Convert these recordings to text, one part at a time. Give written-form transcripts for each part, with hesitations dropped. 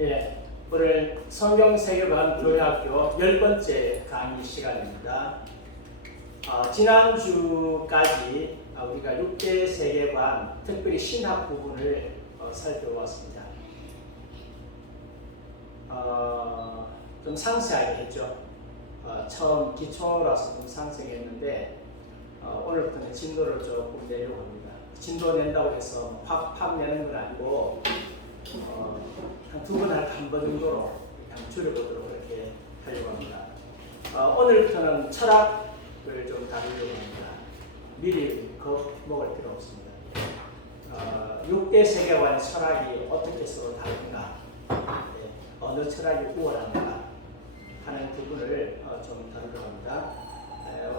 예, 오늘 성경세계관 교회학교 10번째 강의 시간입니다. 지난주까지 우리가 6대 세계관, 특별히 신학 부분을 살펴보았습니다. 좀 상세하게 했죠. 처음 기초라서 좀 상세했는데 오늘부터는 진도를 조금 내려고 합니다. 진도 낸다고 해서 확 내는 건 아니고 한 두 번 할까 한 번 정도로 줄여보도록 그렇게 하려고 합니다. 오늘부터는 철학을 좀 다루려고 합니다. 미리 겁먹을 필요 없습니다. 6대 세계관의 철학이 어떻게 서로 다른가, 어느 철학이 우월한가 하는 부분을 좀 다루려고 합니다.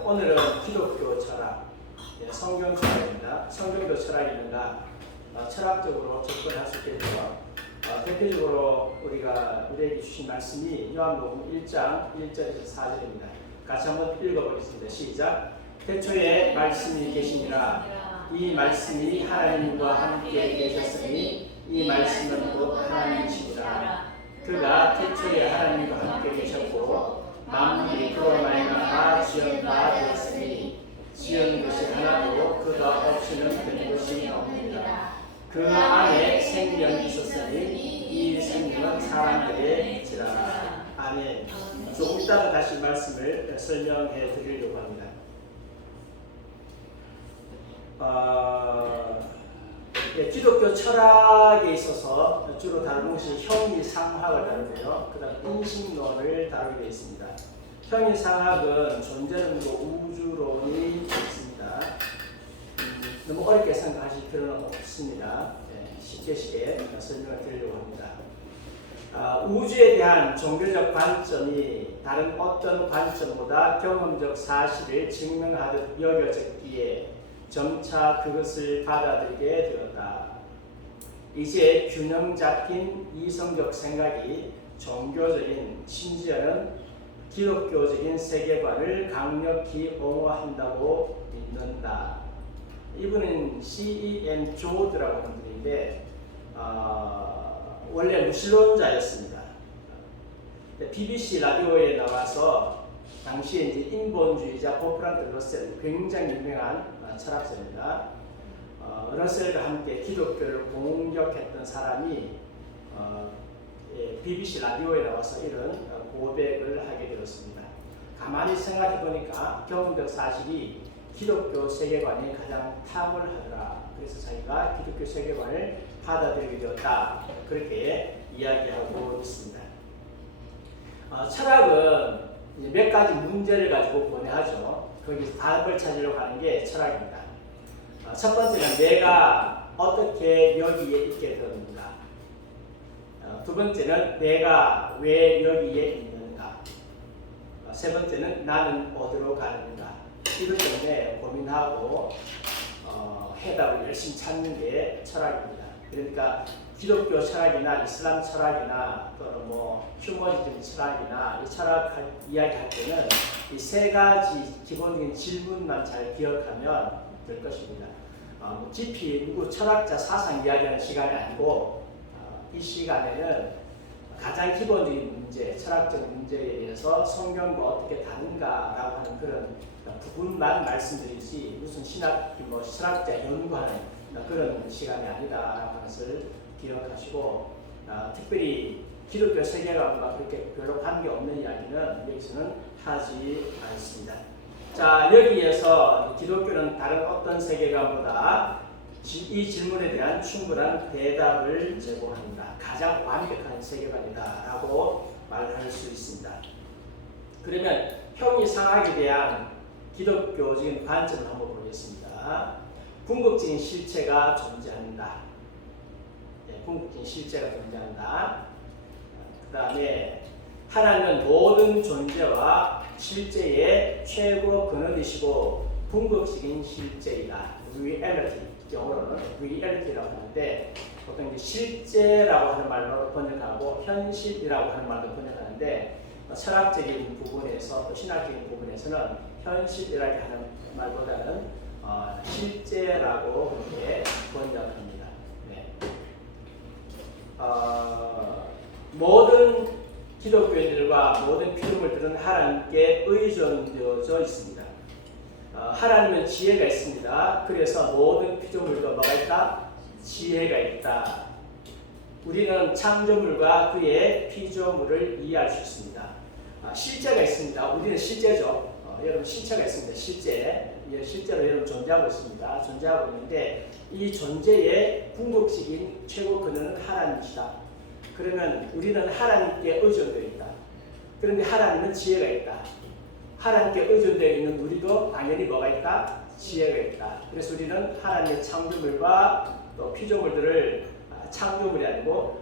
오늘은 기독교 철학, 성경 철학입니다. 성경도 철학이는가 철학적으로 접근할 수 있겠고요. 대표적으로 우리에게 주신 말씀이 요한복음 1장 1절에서 4절입니다. 같이 한번 읽어보겠습니다. 시작. 태초에 말씀이 계시니라. 이 말씀이 하나님과 함께 계셨으니 이 말씀은 곧 하나님이시니라. 그가 태초에 하나님과 함께 계셨고 만물이 그로 말미암아 지은 바 되었으니 지은 것이 하나도 그가 없이는 된 것이 없느니라. 그 안에 생명이 있었으니 이 생명은 사람들의 빛이라. 아멘. 조금 이따가 다시 말씀을 설명해 드리려고 합니다. 기독교 철학에 있어서 주로 다루는 것이 형이상학을 다루고요. 그 다음 인식론을 다루게 되어 있습니다. 형이상학은 존재론이고 우주론이 있습니다. 너무 어렵게 생각하실 필요는 없습니다. 쉽게 설명을 드리려고 합니다. 우주에 대한 종교적 관점이 다른 어떤 관점보다 경험적 사실을 증명하듯 여겨졌기에 점차 그것을 받아들이게 되었다. 이제 균형 잡힌 이성적 생각이 종교적인, 심지어는 기독교적인 세계관을 강력히 옹호한다고 믿는다. 이분은 C.E.M. 조드라고 하는 분인데 원래 무신론자였습니다. BBC 라디오에 나와서 당시에 이제 인본주의자 버트란드 러셀, 굉장히 유명한 철학자입니다. 러셀과 함께 기독교를 공격했던 사람이 BBC 라디오에 나와서 이런 고백을 하게 되었습니다. 가만히 생각해 보니까 경험적 사실이 기독교 세계관이 가장 탁월하더라. 그래서 자기가 기독교 세계관을 받아들이게 되었다. 그렇게 이야기하고 있습니다. 철학은 이제 몇 가지 문제를 가지고 고뇌하죠. 거기서 답을 찾으려고 하는 게 철학입니다. 첫 번째는 내가 어떻게 여기에 있게 되었는가. 두 번째는 내가 왜 여기에 있는가. 세 번째는 나는 어디로 가는가. 이것 때문에 고민하고 해답을 열심히 찾는 게 철학입니다. 그러니까 기독교 철학이나 이슬람 철학이나 또는 휴머니즘 철학이나 이 철학 이야기할 때는 이 세 가지 기본적인 질문만 잘 기억하면 될 것입니다. 깊이 누구 철학자 사상 이야기하는 시간이 아니고 이 시간에는 가장 기본적인 문제, 철학적 문제에 대해서 성경과 어떻게 다른가라고 하는 그런 부분만 말씀드리지 무슨 철학자 연구하는 그런 시간이 아니다라고 하는 것을 기억하시고 특별히 기독교 세계관과 그렇게 별로 관계없는 이야기는 여기서는 하지 않습니다. 자, 여기에서 기독교는 다른 어떤 세계관보다 이 질문에 대한 충분한 대답을 제공합니다. 가장 완벽한 세계관이다라고 말할 수 있습니다. 그러면 형이상학에 대한 기독교적인 관점을 한번 보겠습니다. 궁극적인 실체가 존재한다. 궁극적인 실체가 존재한다. 그 다음에 하나님은 모든 존재와 실제의 최고 근원이시고 궁극적인 실제이다. reality, 영어로는 reality라고 하는데 보통 이제 실제라고 하는 말로 번역하고 현실이라고 하는 말로 번역하는데 철학적인 부분에서 또 신학적인 부분에서는 현실이라고 하는 말보다는 실제라고 그렇게 번역합니다. 네. 모든 기독교인들과 모든 피조물들은 하나님께 의존되어져 있습니다. 하나님은 지혜가 있습니다. 그래서 모든 피조물도 뭐가 있다? 지혜가 있다. 우리는 창조물과 그의 피조물을 이해할 수 있습니다. 실제가 있습니다. 우리는 실제죠. 여러분 실체가 있습니다. 실제로 여러분 존재하고 있습니다. 존재하고 있는데 이 존재의 궁극적인 최고 근원은 하나님이시다. 그러면 우리는 하나님께 의존되어 있다. 그런데 하나님은 지혜가 있다. 하나님께 의존되어 있는 우리도 당연히 뭐가 있다? 지혜가 있다. 그래서 우리는 하나님의 창조물과 또 피조물들을 창조물이 아니고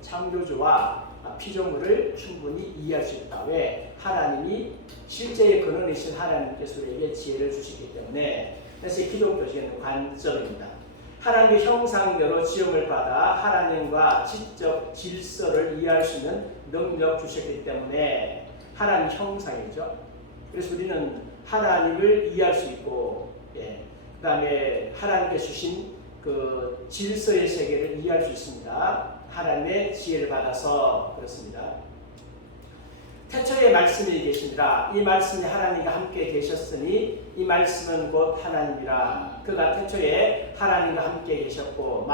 창조주와 피조물을 충분히 이해할 수 있다. 왜? 하나님이 실제의 근원이신 하나님께서 우리에게 지혜를 주시기 때문에. 그래서 기독교적인 관점입니다. 하나님의 형상대로 지음을 받아 하나님과 지적 질서를 이해할 수 있는 능력 주셨기 때문에 하나님 형상이죠. 그래서 우리는 하나님을 이해할 수 있고, 그 다음에 하나님께 주신 그 질서의 세계를 이해할 수 있습니다. 하나님의 지혜를 받아서 그렇습니다. 태초에 말씀이 계십니다. 이 말씀이 하나님과 함께 계셨으니 이 말씀은 곧 하나님이라. 그가 태초에 하나님과 함께 계셨고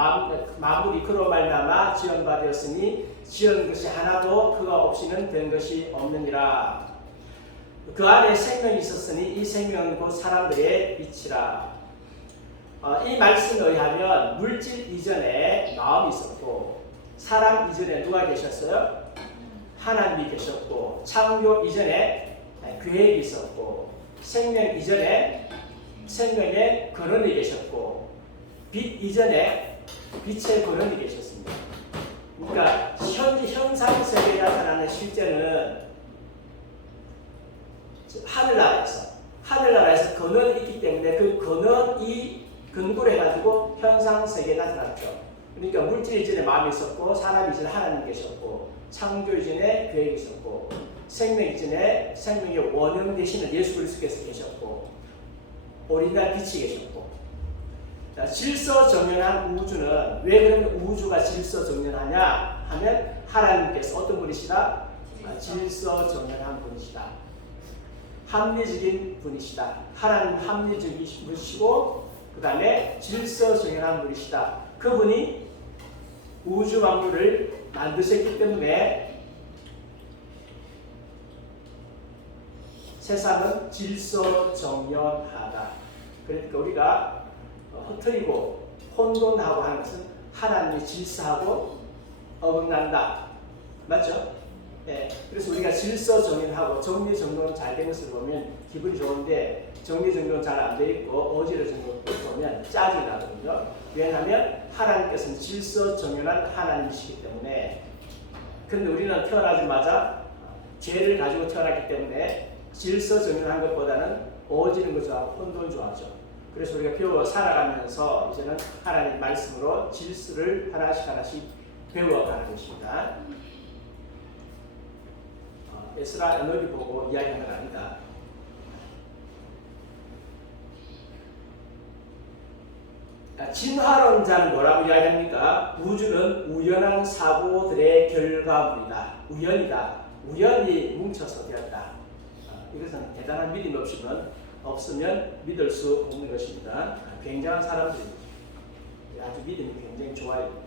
만물이 그로 말미암아 지은 바 되었으니 지은 것이 하나도 그가 없이는 된 것이 없느니라. 그 안에 생명이 있었으니 이 생명은 곧 사람들의 빛이라. 이 말씀에 의하면 물질 이전에 마음이 있었고 사람 이전에 누가 계셨어요? 하나님이 계셨고 창조 이전에 계획이 있었고 생명 이전에 생명의 근원이 계셨고 빛 이전에 빛의 근원이 계셨습니다. 그러니까 현상 세계에 나타나는 실제는 하늘나라에서 근원이 있기 때문에 그 근원이 근거로 해가지고 현상 세계에 나타났죠. 그러니까 물질 이전에 마음이 있었고 사람 이전에 하나님 계셨고 창조 이전에 계획이 있었고 생명 이전에 생명의 원형 되시는 예수 그리스도께서 계셨고 오리날 빛이 계셨고. 질서정연한 우주는 왜 그러면 우주가 질서정연하냐 하면 하나님께서 어떤 분이시다? 질서정연한 분이시다. 합리적인 분이시다. 하나님 합리적인 분이시고 그 다음에 질서정연한 분이시다. 그분이 우주 만물을 만드셨기 때문에 세상은 질서정연하다. 그러니까 우리가 흩어지고 혼돈하고 하는 것은 하나님의 질서하고 어긋난다. 맞죠? 네. 그래서 우리가 질서정연하고 정리정돈 잘 된 것을 보면 기분이 좋은데 정리정돈 잘 안 돼 있고 어지러진 것을 보면 짜증이 나거든요. 왜냐하면 하나님께서는 질서정연한 하나님이시기 때문에. 그런데 우리는 태어나자마자 죄를 가지고 태어났기 때문에 질서정연한 것보다는 어지는 거 좋아하고 혼돈 좋아하죠. 그래서 우리가 배워 살아가면서 이제는 하나님 말씀으로 질서를 하나씩 배워가는 것입니다. 에스라 NIV 보고 이야기하는 건 아니다. 진화론자는 뭐라고 이야기합니까? 우주는 우연한 사고들의 결과물이다. 우연이다. 우연히 뭉쳐서 되었다. 이것은 대단한 믿음이 없으면 믿을 수 없는 것입니다. 굉장한 사람들입니다. 아주 믿음이 굉장히 좋아요.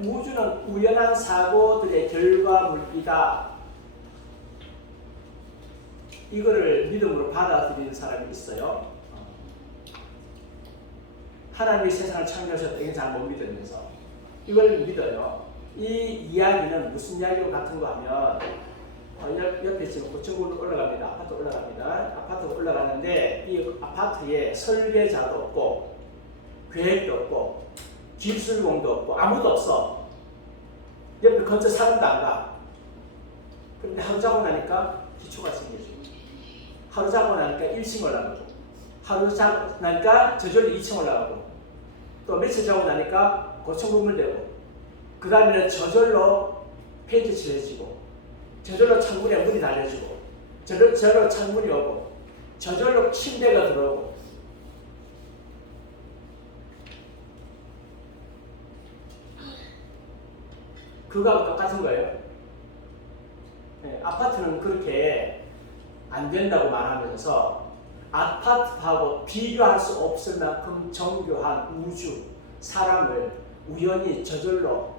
우주는 우연한 사고들의 결과물이다. 이거를 믿음으로 받아들이는 사람이 있어요. 하나님이 세상을 창조하셨다. 이건 잘 못 믿으면서 이걸 믿어요. 이 이야기는 무슨 이야기와 같은 거 하면 옆에 지금 고층으로 올라갑니다. 아파트 올라갑니다. 아파트가 올라가는데 이 아파트에 설계자도 없고 계획도 없고 기술공도 없고 아무도 없어. 옆에 근처 사람도 안 가. 그런데 하루 자고 나니까 기초가 생기죠. 하루 자고 나니까 1층 올라가고 하루 자고 나니까 저절로 2층 올라가고 또 며칠 자고 나니까 고층 건물 되고 그 다음에는 저절로 페인트 칠해지고 저절로 창문에 문이 달려지고 저절로 창문이 오고 저절로 침대가 들어오고 그거하고 똑같은 거예요. 네, 아파트는 그렇게 안 된다고 말하면서 아파트하고 비교할 수 없을 만큼 정교한 우주, 사람을 우연히 저절로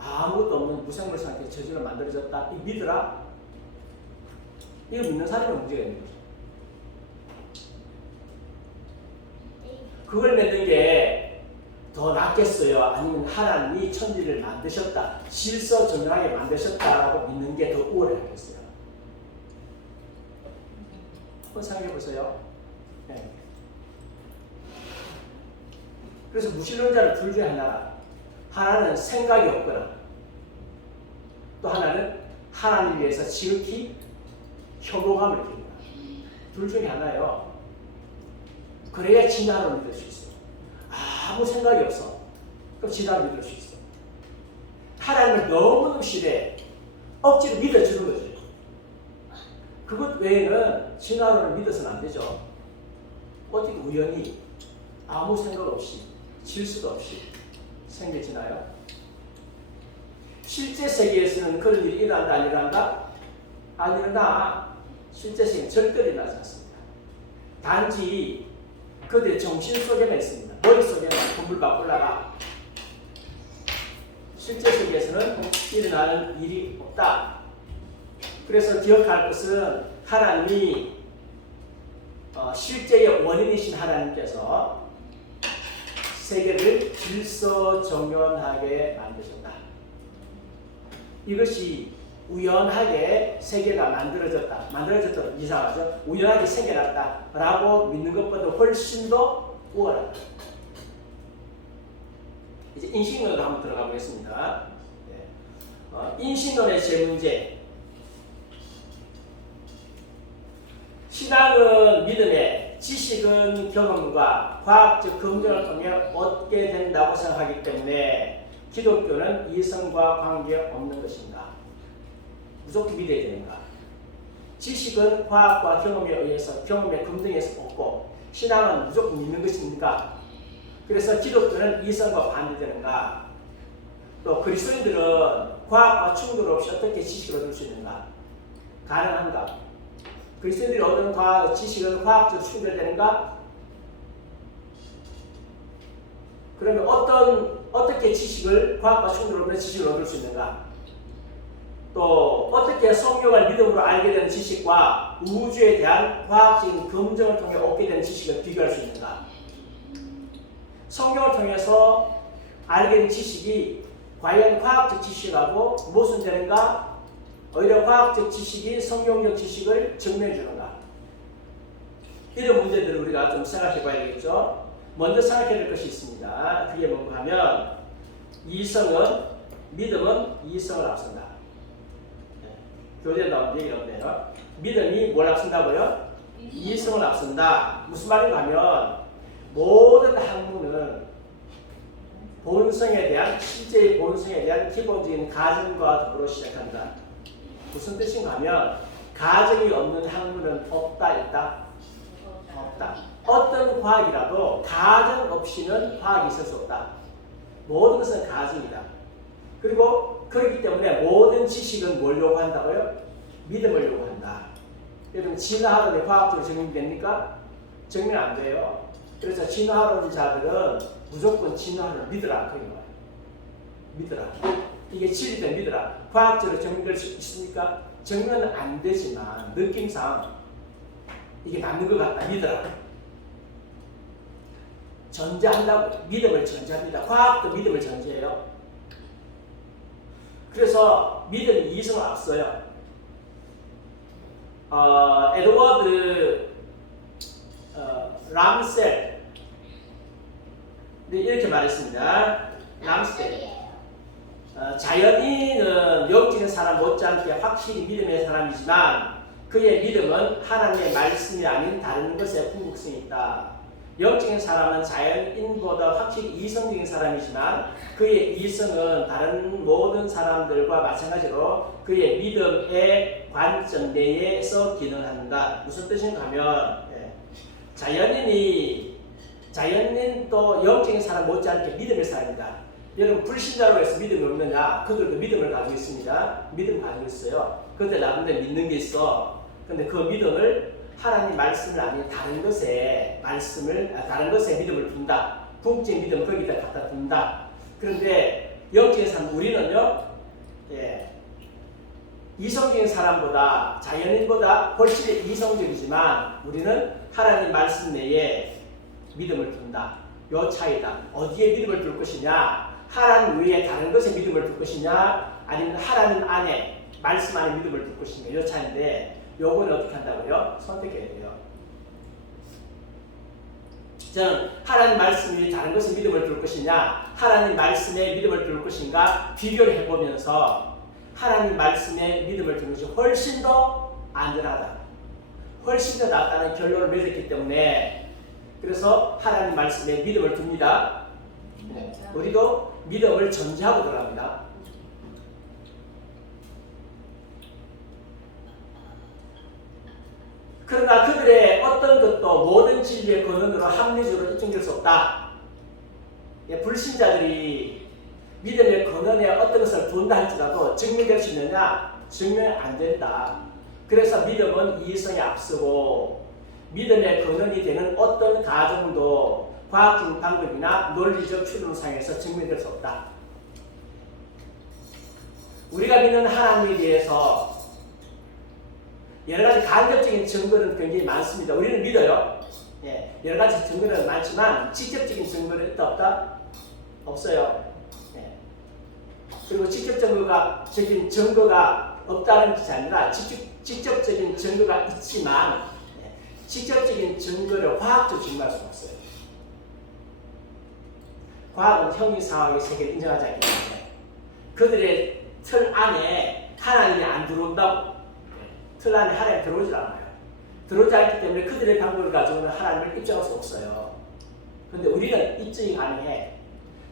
아무것도 없는 무생물 상태에 저절로 만들어졌다. 이 믿으라? 이거 믿는 사람이 문제가 있는 거죠. 그걸 믿는 게 더 낫겠어요? 아니면 하나님이 천지를 만드셨다, 질서정연하게 만드셨다라고 믿는 게 더 우월하겠어요? 한번 생각해 보세요. 네. 그래서 무신론자는 둘 중에 하나는 생각이 없거나 또 하나는 하나님을 위해서 지극히 혐오감을 느낍니다. 둘 중에 하나예요. 그래야 진화를 믿을 수 있어요. 아무 생각이 없어. 그럼 진화를 믿을 수 있어. 하나님을 너무너무 싫어해. 억지로 믿어주는 거지. 그것 외에는 진화론을 믿어서는 안 되죠. 어떻게 우연히 아무 생각 없이 질서도 없이 생겨지나요? 실제 세계에서는 그런 일이 일어난다 안 일어난다? 안 일어나. 실제 세계는 절대 일어나지 않습니다. 단지 그들의 정신 속에만 있습니다. 머릿속에만 건물 바꾸려가. 실제 세계에서는 일어나는 일이 없다. 그래서 기억할 것은 하나님이 실제의 원인이신 하나님께서 세계를 질서정연하게 만드셨다. 이것이 우연하게 세계가 만들어졌다. 이상하죠? 우연하게 생겨났다라고 믿는 것보다 훨씬 더 우월하다. 이제 인신론으로 한번 들어가 보겠습니다. 인신론의 제 문제. 신앙은 믿음에, 지식은 경험과 과학적 검증을 통해 얻게 된다고 생각하기 때문에 기독교는 이성과 관계없는 것인가? 무조건 믿어야 되는가? 지식은 과학과 경험에 의해서 경험의 검증에서 얻고 신앙은 무조건 믿는 것입니까? 그래서 기독교는 이성과 반대되는가? 또 그리스도인들은 과학과 충돌 없이 어떻게 지식을 얻을 수 있는가? 가능한가? 그리스도인들이 얻는 지식은 과학적으로 충돌되는가? 그러면 어떻게 지식을, 과학과 충돌 없는 지식을 얻을 수 있는가? 또 어떻게 성경을 믿음으로 알게 되는 지식과 우주에 대한 과학적인 검증을 통해 얻게 되는 지식을 비교할 수 있는가? 성경을 통해서 알게 된 지식이 과연 과학적 지식하고 모순되는가? 오히려 과학적 지식이 성경적 지식을 증명해 주는가? 이런 문제들을 우리가 좀 생각해 봐야 되겠죠. 먼저 생각해야 될 것이 있습니다. 그게 뭔가 하면 믿음은 이성을 앞선다. 교재에 나온 얘기가 없네요. 믿음이 뭘 앞선다고요? 이성을 앞선다. 무슨 말인가 하면 모든 학문은 실제의 본성에 대한 기본적인 가정과 더불어 시작한다. 무슨 뜻인가 하면 가정이 없는 학문은 없다, 있다? 없다. 어떤 과학이라도 가정 없이는 과학이 있을 수 없다. 모든 것은 가정이다. 그리고 그렇기 때문에 모든 지식은 뭘 요구한다고요? 믿음을 요구한다. 여러분 진화론이 과학적으로 증명됩니까? 증명 안 돼요. 그래서 진화론자들은 무조건 진화론을 믿으라. 믿으라. 이게 진리된 믿으라. 과학적으로 증명될 수 있습니까? 증명은 안 되지만 느낌상 이게 맞는 것 같다. 믿으라. 전제한다고. 믿음을 전제합니다. 과학도 믿음을 전제해요. 그래서 믿음이 이성을 앞서요. 에드워드 람셀 이렇게 말했습니다. 람셀 자연인은 영적인 사람 못지않게 확실히 믿음의 사람이지만 그의 믿음은 하나님의 말씀이 아닌 다른 것에 궁극성이 있다. 영적인 사람은 자연인보다 확실히 이성적인 사람이지만 그의 이성은 다른 모든 사람들과 마찬가지로 그의 믿음의 관점 내에서 기능한다. 무슨 뜻인가 하면 자연인도 영적인 사람 못지않게 믿음의 사람이다. 여러분 불신자로 해서 믿음이 없느냐? 그들도 믿음을 가지고 있습니다. 믿음 가지고 있어요. 그들 나름대로 믿는 게 있어. 근데 그 믿음을 하나님 말씀을 아닌 다른 것에 믿음을 둔다. 궁극적인 믿음을 거기다 갖다 둔다. 그런데 영적인 삶 우리는요, 이성적인 사람보다 자연인보다 훨씬 이성적이지만 우리는 하나님 말씀 내에 믿음을 둔다. 요 차이다. 어디에 믿음을 둘 것이냐? 하나님 외에 다른 것에 믿음을 둘 것이냐? 아니면 하나님 안에 말씀 안에 믿음을 둘 것이냐? 요 차이인데 요거는 어떻게 한다고요? 선택해야 돼요. 저는 하나님 말씀 위에 다른 것에 믿음을 둘 것이냐? 하나님 말씀에 믿음을 둘 것인가? 비교를 해보면서 하나님 말씀에 믿음을 두는 것이 훨씬 더 안전하다. 훨씬 더 낫다는 결론을 맺었기 때문에 그래서 하나님 말씀에 믿음을 둡니다. 우리도 믿음을 전제하고 들어갑니다. 그러나 그들의 어떤 것도 모든 진리의 근원으로 합리적으로 입증될 수 없다. 불신자들이 믿음의 근원에 어떤 것을 둔다 할지라도 증명될 수 있느냐? 증명이 안 된다. 그래서 믿음은 이성에 앞서고 믿음의 근원이 되는 어떤 가정도 과학적 방법이나 논리적 추론상에서 증명될 수 없다. 우리가 믿는 하나님에 대해서 여러 가지 간접적인 증거는 굉장히 많습니다. 우리는 믿어요. 여러 가지 증거는 많지만 직접적인 증거는 있다 없다? 없어요. 그리고 직접적인 증거가 없다는 것이 아니라 직접적인 증거가 있지만 직접적인 증거를 화학적으로 증명할 수가 없어요. 과학은 형이상학의 세계를 인정하지 않기 때문에 그들의 틀 안에 하나님이 안 들어온다고. 틀 안에 하나님이 들어오질 않아요. 들어오지 않기 때문에 그들의 방법을 가지고는 하나님을 입증할 수 없어요. 그런데 우리는 입증이 가능해.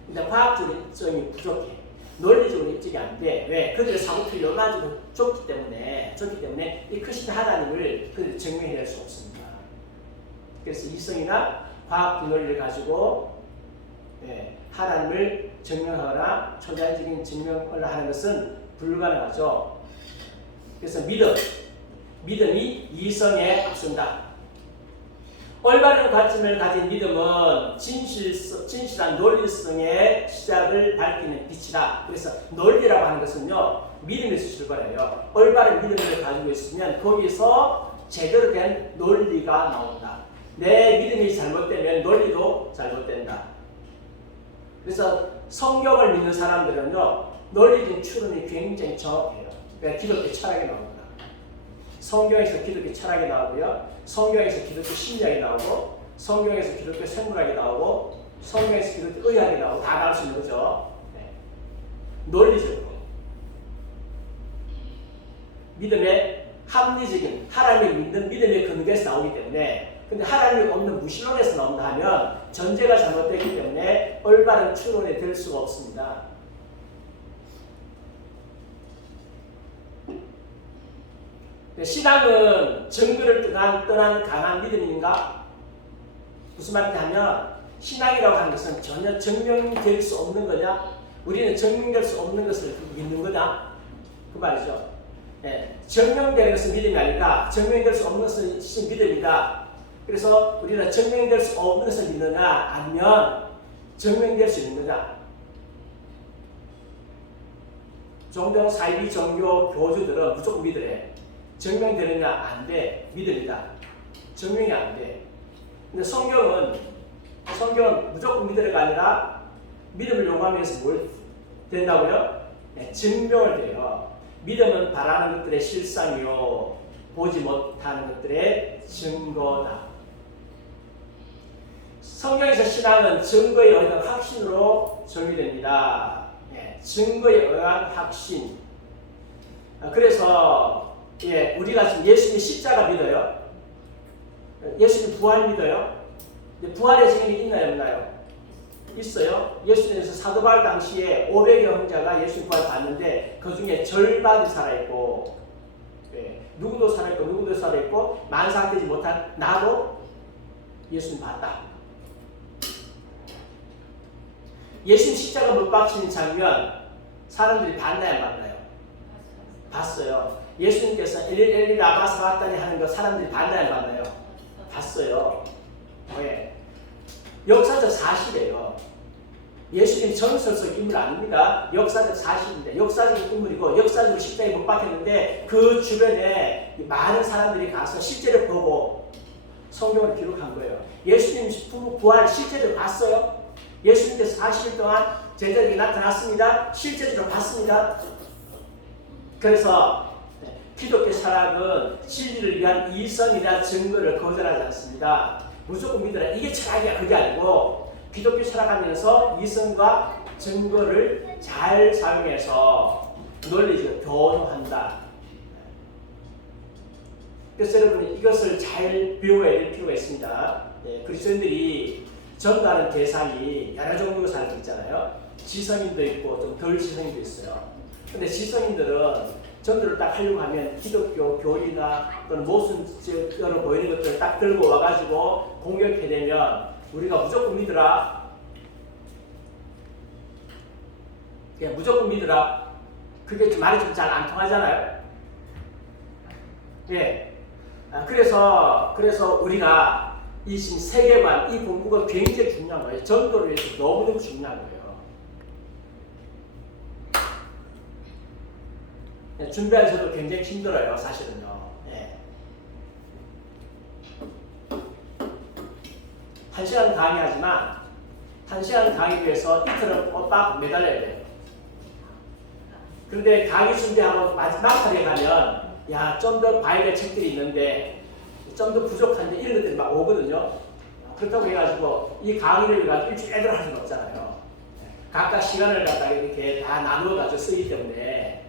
근데 과학적으로 입증이 부족해. 논리적으로 입증이 안 돼. 왜? 그들의 사고틀이 요나지도 좁기 때문에 이 크신 하나님을 그들 증명해낼 수 없습니다. 그래서 이성이나 과학 논리를 가지고 하나님을 증명하거나 초자연적인 증명을 하는 것은 불가능하죠. 그래서 믿음이 이성에 앞선다. 올바른 관점을 가진 믿음은 진실한 논리성의 시작을 밝히는 빛이다. 그래서 논리라고 하는 것은요, 믿음에서 출발해요. 올바른 믿음을 가지고 있으면 거기서 제대로 된 논리가 나온다. 내 믿음이 잘못되면 논리도 잘못된다. 그래서 성경을 믿는 사람들은요, 논리적인 추론이 굉장히 정확해요. 그러니까 기독교 철학이 나옵니다. 성경에서 기독교 철학이 나오고요, 성경에서 기독교 심리학이 나오고, 성경에서 기독교 생물학이 나오고, 성경에서 기독교 의학이 나오고 다 나올 수 있는 거죠. 논리적으로 믿음의 합리적인 하나님을 믿는 믿음의 근거에서 나오기 때문에. 근데 하나님이 없는 무신론에서 나온다 하면 전제가 잘못되기 때문에 올바른 추론이 될 수가 없습니다. 신앙은 증거를 떠난 강한 믿음인가? 무슨 말인지 하면 신앙이라고 하는 것은 전혀 증명될 수 없는 거냐? 우리는 증명될 수 없는 것을 믿는 거냐? 그 말이죠. 증명되는 것은 믿음이 아니라 증명될 수 없는 것은 믿음이다. 그래서 우리는 증명될 수 없는 것을 믿느냐 아니면 증명될 수 있는 거냐? 종종 사이비 종교 교주들은 무조건 믿으래. 증명되느냐? 안 돼. 믿음이다. 증명이 안 돼. 근데 성경은 무조건 믿으려가 아니라 믿음을 요구하면서 뭘 된다고요? 증명을 돼요. 믿음은 바라는 것들의 실상이요, 보지 못하는 것들의 증거다. 성경에서 신앙은 증거에 의한 확신으로 정의됩니다. 증거에 의한 확신. 그래서 우리가 지금 예수님 십자가 믿어요. 예수님 부활 믿어요. 부활의 증인이 있나요, 없나요? 있어요. 예수님께서 사도 바울 당시에 500여 형제가 예수님 부활 봤는데 그 중에 절반이 살아있고, 누구도 살아있고 누구도 살아있고 만삭되지 못한 나도 예수님 봤다. 예수님 십자가 못 박히는 장면 사람들이 봤나요, 안 봤나요? 봤어요. 예수님께서 엘리 라마 사박다니 하는 거 사람들이 봤나요, 안 봤나요? 봤어요. 왜? 역사적 사실이에요. 예수님 전설 속 인물 아닙니다. 역사적 사실인데, 역사적 인물이고 역사적으로 십자가에 못 박혔는데 그 주변에 많은 사람들이 가서 실제로 보고 성경을 기록한 거예요. 예수님 부활 실제로 봤어요. 예수님께서 40일 동안 제자에게 나타났습니다. 실제로 봤습니다. 그래서 기독교 철학은 진리를 위한 이성이나 증거를 거절하지 않습니다. 무조건 믿으라. 이게 철학이야. 그게 아니고 기독교 철학하면서 이성과 증거를 잘 사용해서 논리적으로 변호한다. 그래서 여러분이 이것을 잘 배워야 될 필요가 있습니다. 그리스도인들이 전도하는 대상이 여러 종류로 살고 있잖아요. 지성인도 있고 좀 덜 지성인도 있어요. 근데 지성인들은 전도를 딱 하려고 하면 기독교 교리나 또는 모순적으로 보이는 것들을 딱 들고 와가지고 공격해 되면 우리가 무조건 믿으라. 그냥 무조건 믿으라. 그게 좀 말이 좀 잘 안 통하잖아요. 예. 그래서 우리가 이 지금 세계관, 이 공부가 굉장히 중요한 거예요. 전도를 위해서 너무너무 중요한 거예요. 준비하셔도 굉장히 힘들어요, 사실은요. 예. 1시간 강의하지만 1시간 강의 위해서 이틀은 빡 매달려야 돼요. 그런데 강의 준비하고 마지막 날에 가면 좀 더 봐야 될 책들이 있는데 좀 더 부족한데 이런 것들이 막 오거든요. 그렇다고 해가지고 이 강의를 가지고 일주일 애들 할 수는 없잖아요. 각각 시간을 갖다가 이렇게 다 나누어 가지고 쓰기 때문에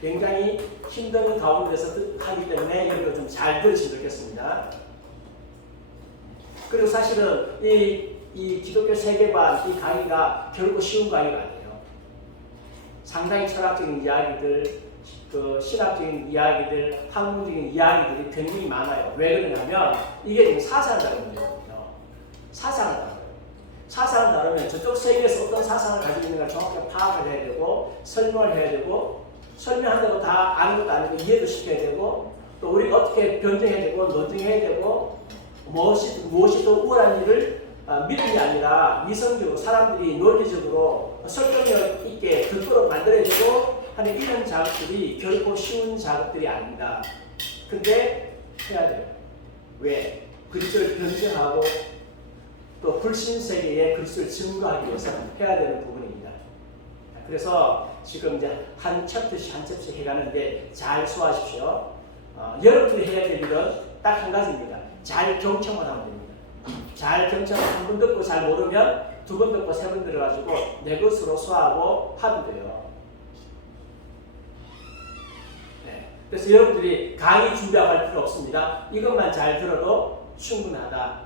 굉장히 힘든 가운데서 하기 때문에 이런 걸 좀 잘 들으시면 좋겠습니다. 그리고 사실은 이 기독교 세계관, 이 강의가 결코 쉬운 강의가 아니에요. 상당히 철학적인 이야기들, 그 신학적인 이야기들, 학문적인 이야기들이 굉장히 많아요. 왜 그러냐면 이게 지금 사상을 다루는 거거든요. 사상을 다뤄요. 사상을 다루면 저쪽 세계에서 어떤 사상을 가지고 있는가 정확하게 파악을 해야 되고 설명을 해야 되고 설명한다고 다 아는 것도 아니고 이해도 시켜야 되고 또 우리가 어떻게 변증해야 되고 논증해야 되고 무엇이 더 우월한 일을 믿음이 아니라 이성적으로 사람들이 논리적으로 설득력 있게 듣도록 만들어야 되고 하는 이런 작업들이 결코 쉬운 작업들이 아닙니다. 근데 해야 돼요. 왜? 그리스도를 변증하고 또 불신 세계에 그리스도를 증거하기 위해서 해야 되는 부분입니다. 그래서 지금 이제 한 챕터씩 해가는데 잘 소화하십시오. 여러분들이 해야 될 일은 딱 한 가지입니다. 잘 경청만 하면 됩니다. 잘 경청을 한 번 듣고 잘 모르면 두 번 듣고 세 번 들어가지고 내 것으로 소화하고 하면 돼요. 네. 그래서 여러분들이 강의 준비하고 할 필요 없습니다. 이것만 잘 들어도 충분하다.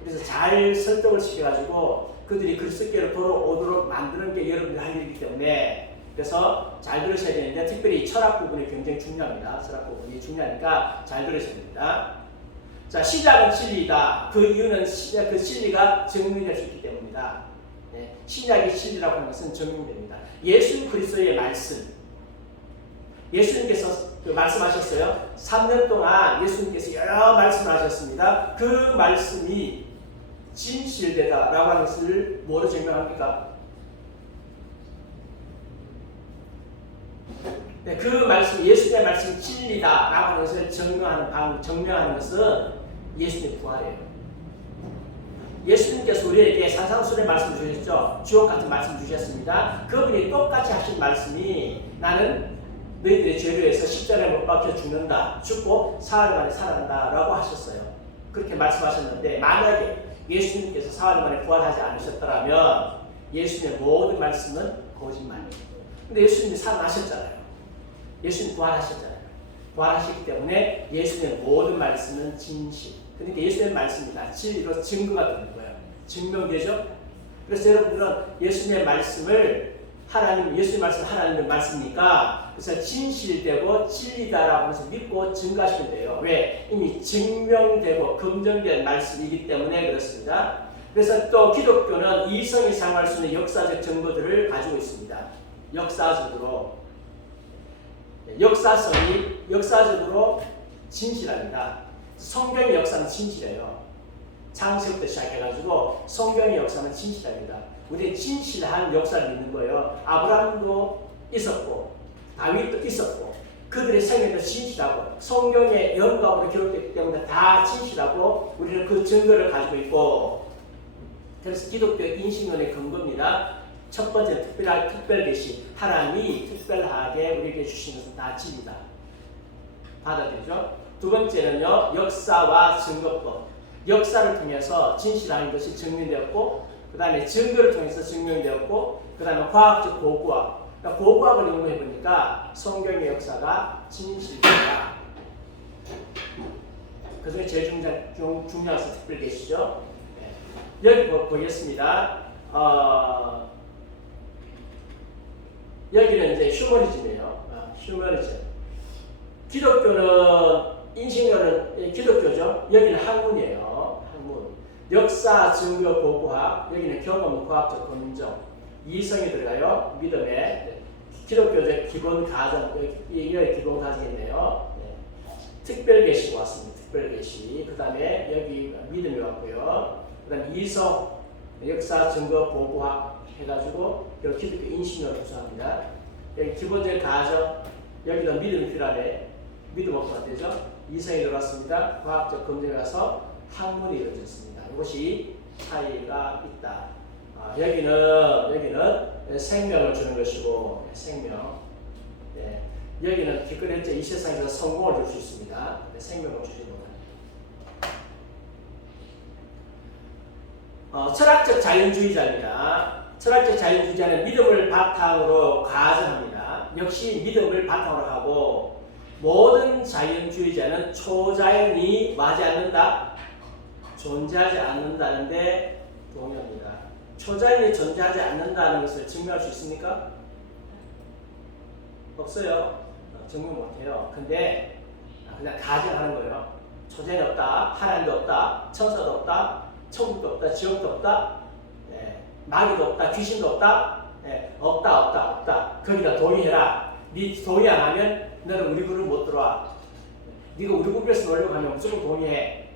그래서 잘 설득을 시켜가지고 그들이 그리스도께로 돌아오도록 만드는 게 여러분들이 할 일이기 때문에 그래서 잘 들으셔야 되는데 특별히 철학 부분이 굉장히 중요합니다. 철학 부분이 중요하니까 잘 들으셔야 됩니다. 자, 시작은 진리이다. 그 이유는 그 진리가 증명될 수 있기 때문입니다. 네, 신약의 진리라고 하는 것은 증명됩니다. 예수 그리스도의 말씀. 예수님께서 말씀하셨어요. 3년 동안 예수님께서 여러 말씀을 하셨습니다. 그 말씀이 진실되다라고 하는 것을 뭐로 증명합니까? 네, 그 말씀, 예수님의 말씀이 진리다라고 하는 것을 증명하는 것은 예수님의 부활이에요. 예수님께서 우리에게 산상수훈의 말씀 주셨죠. 주옥 같은 말씀 주셨습니다. 그분이 똑같이 하신 말씀이 나는 너희들의 죄로 해서 십자가에 못 박혀 죽는다. 죽고 사흘 만에 살아난다라고 하셨어요. 그렇게 말씀하셨는데 만약에 예수님께서 사흘 만에 부활하지 않으셨더라면 예수님의 모든 말씀은 거짓말이에요. 근데 예수님이 살아나셨잖아요. 예수님 부활하셨잖아요. 부활하셨기 때문에 예수님의 모든 말씀은 진실. 그러니까 예수님의 말씀이다. 진리로 증거가 되는 거예요. 증명되죠? 그래서 여러분들은 예수님의 말씀을 예수님의 말씀 하나님의 말씀이니까 그래서 진실되고 진리다라고 해서 믿고 증거하시면 돼요. 왜? 이미 증명되고 검증된 말씀이기 때문에 그렇습니다. 그래서 또 기독교는 이성이 사용할 수 있는 역사적 증거들을 가지고 있습니다. 역사적으로 역사적으로 진실합니다. 성경의 역사는 진실해요. 창세부터 시작해가지고 성경의 역사는 진실합니다. 우리는 진실한 역사를 믿는 거예요. 아브라함도 있었고 다윗도 있었고 그들의 생애도 진실하고 성경의 영감으로 기록됐기 때문에 다 진실하고 우리는 그 증거를 가지고 있고 그래서 기독교 인신론의 근거입니다. 첫 번째 특별 계시 하나님이 특별하게 우리에게 주신 것은 다 진리다. 받아들이죠. 두 번째는요 역사와 증거법. 역사를 통해서 진실한 것이 증명되었고 그 다음에 증거를 통해서 증명되었고 그 다음에 과학적 고고학. 그러니까 고고학을 연구해 보니까 성경의 역사가 진실이다. 그 중에 제일 중요한 것은 특별 계시죠. 네. 여기 보겠습니다. 여기는 이제 휴머니즘이에요. 휴머니즘. 기독교는 인식론은 기독교죠. 여기는 학문이에요. 학문. 역사, 증거, 고고학. 여기는 경험, 과학적 검증. 이성이 들어가요. 믿음에. 기독교적 기본 가정. 이게 기본 가정인데요. 네. 특별 계시가 왔습니다. 특별 계시. 그 다음에 여기 믿음이 왔고요. 그 다음에 이성, 역사, 증거, 고고학 해가지고 여기 기독교 인식론을 구성합니다. 여기 기본적 가정. 여기도 믿음이 필요하네. 믿음 없으면 안 되죠. 이성이 들어왔습니다. 과학적 검증에 가서 학문이 이루어졌습니다. 이것이 차이가 있다. 여기는 생명을 주는 것이고 생명. 네. 여기는 기껏했죠. 이 세상에서 성공을 줄 수 있습니다. 생명을 주지 못합니다. 철학적 자연주의자입니다. 철학적 자연주의자는 믿음을 바탕으로 가정합니다. 역시 믿음을 바탕으로 하고 모든 자연주의자는 초자연이 맞지 않는다? 존재하지 않는다는데 동의합니다. 초자연이 존재하지 않는다는 것을 증명할 수 있습니까? 없어요. 증명 못해요. 근데 그냥 가정하는 거예요. 초자연이 없다, 하나님도 없다, 천사도 없다, 천국도 없다, 지옥도 없다, 네. 마귀도 없다, 귀신도 없다, 네. 없다. 거기다 동의해라. 네 동의 안 하면 너는 우리 그룹 못 들어와. 네가 우리 그룹에서 놀려고 하면 무조건 동의해.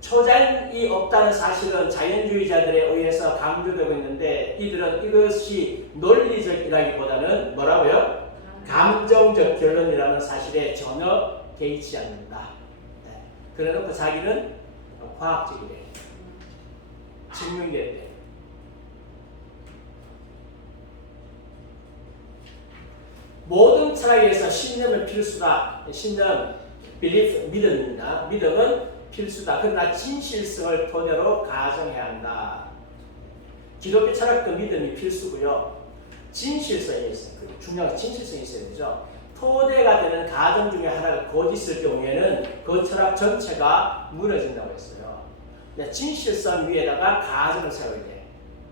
초자연이 없다는 사실은 자연주의자들에 의해서 강조되고 있는데 이들은 이것이 논리적이라기보다는 뭐라고요? 감정적 결론이라는 사실에 전혀 개의치 않는다. 네. 그래놓고 자기는 과학적이래. 증명됐대. 모든 철학에서 신념은 필수다. 신념, belief, 믿음입니다. 믿음은 필수다. 그러나 진실성을 토대로 가정해야 한다. 기독교 철학도 믿음이 필수고요. 진실성이 있어요. 중요한 진실성이 있어야 되죠. 토대가 되는 가정 중에 하나가 거짓일 경우에는 그 철학 전체가 무너진다고 했어요. 진실성 위에다가 가정을 세워야 돼.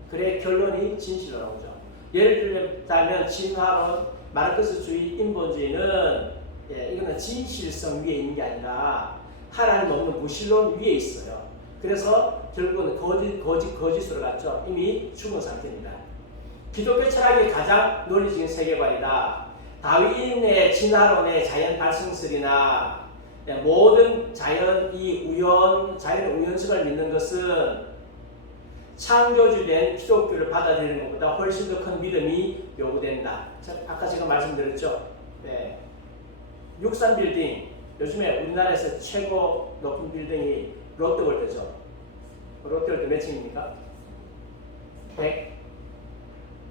그래 결론이 진실로 나오죠. 예를 들자면 진화론, 마르크스주의, 인본주의는 이거는 진실성 위에 있는 게 아니라 하나님 없는 무신론 위에 있어요. 그래서 결국은 거짓으로 갔죠. 이미 죽은 상태입니다. 기독교 철학의 가장 논리적인 세계관이다. 다윈의 진화론의 자연 발생설이나 모든 자연의 우연성을 믿는 것은 창조주된 기독교를 받아들이는 것보다 훨씬 더 큰 믿음이 요구된다. 아까 제가 말씀드렸죠. 네. 63 빌딩. 요즘에 우리나라에서 최고 높은 빌딩이 롯데월드죠. 롯데월드 몇 층입니까? 100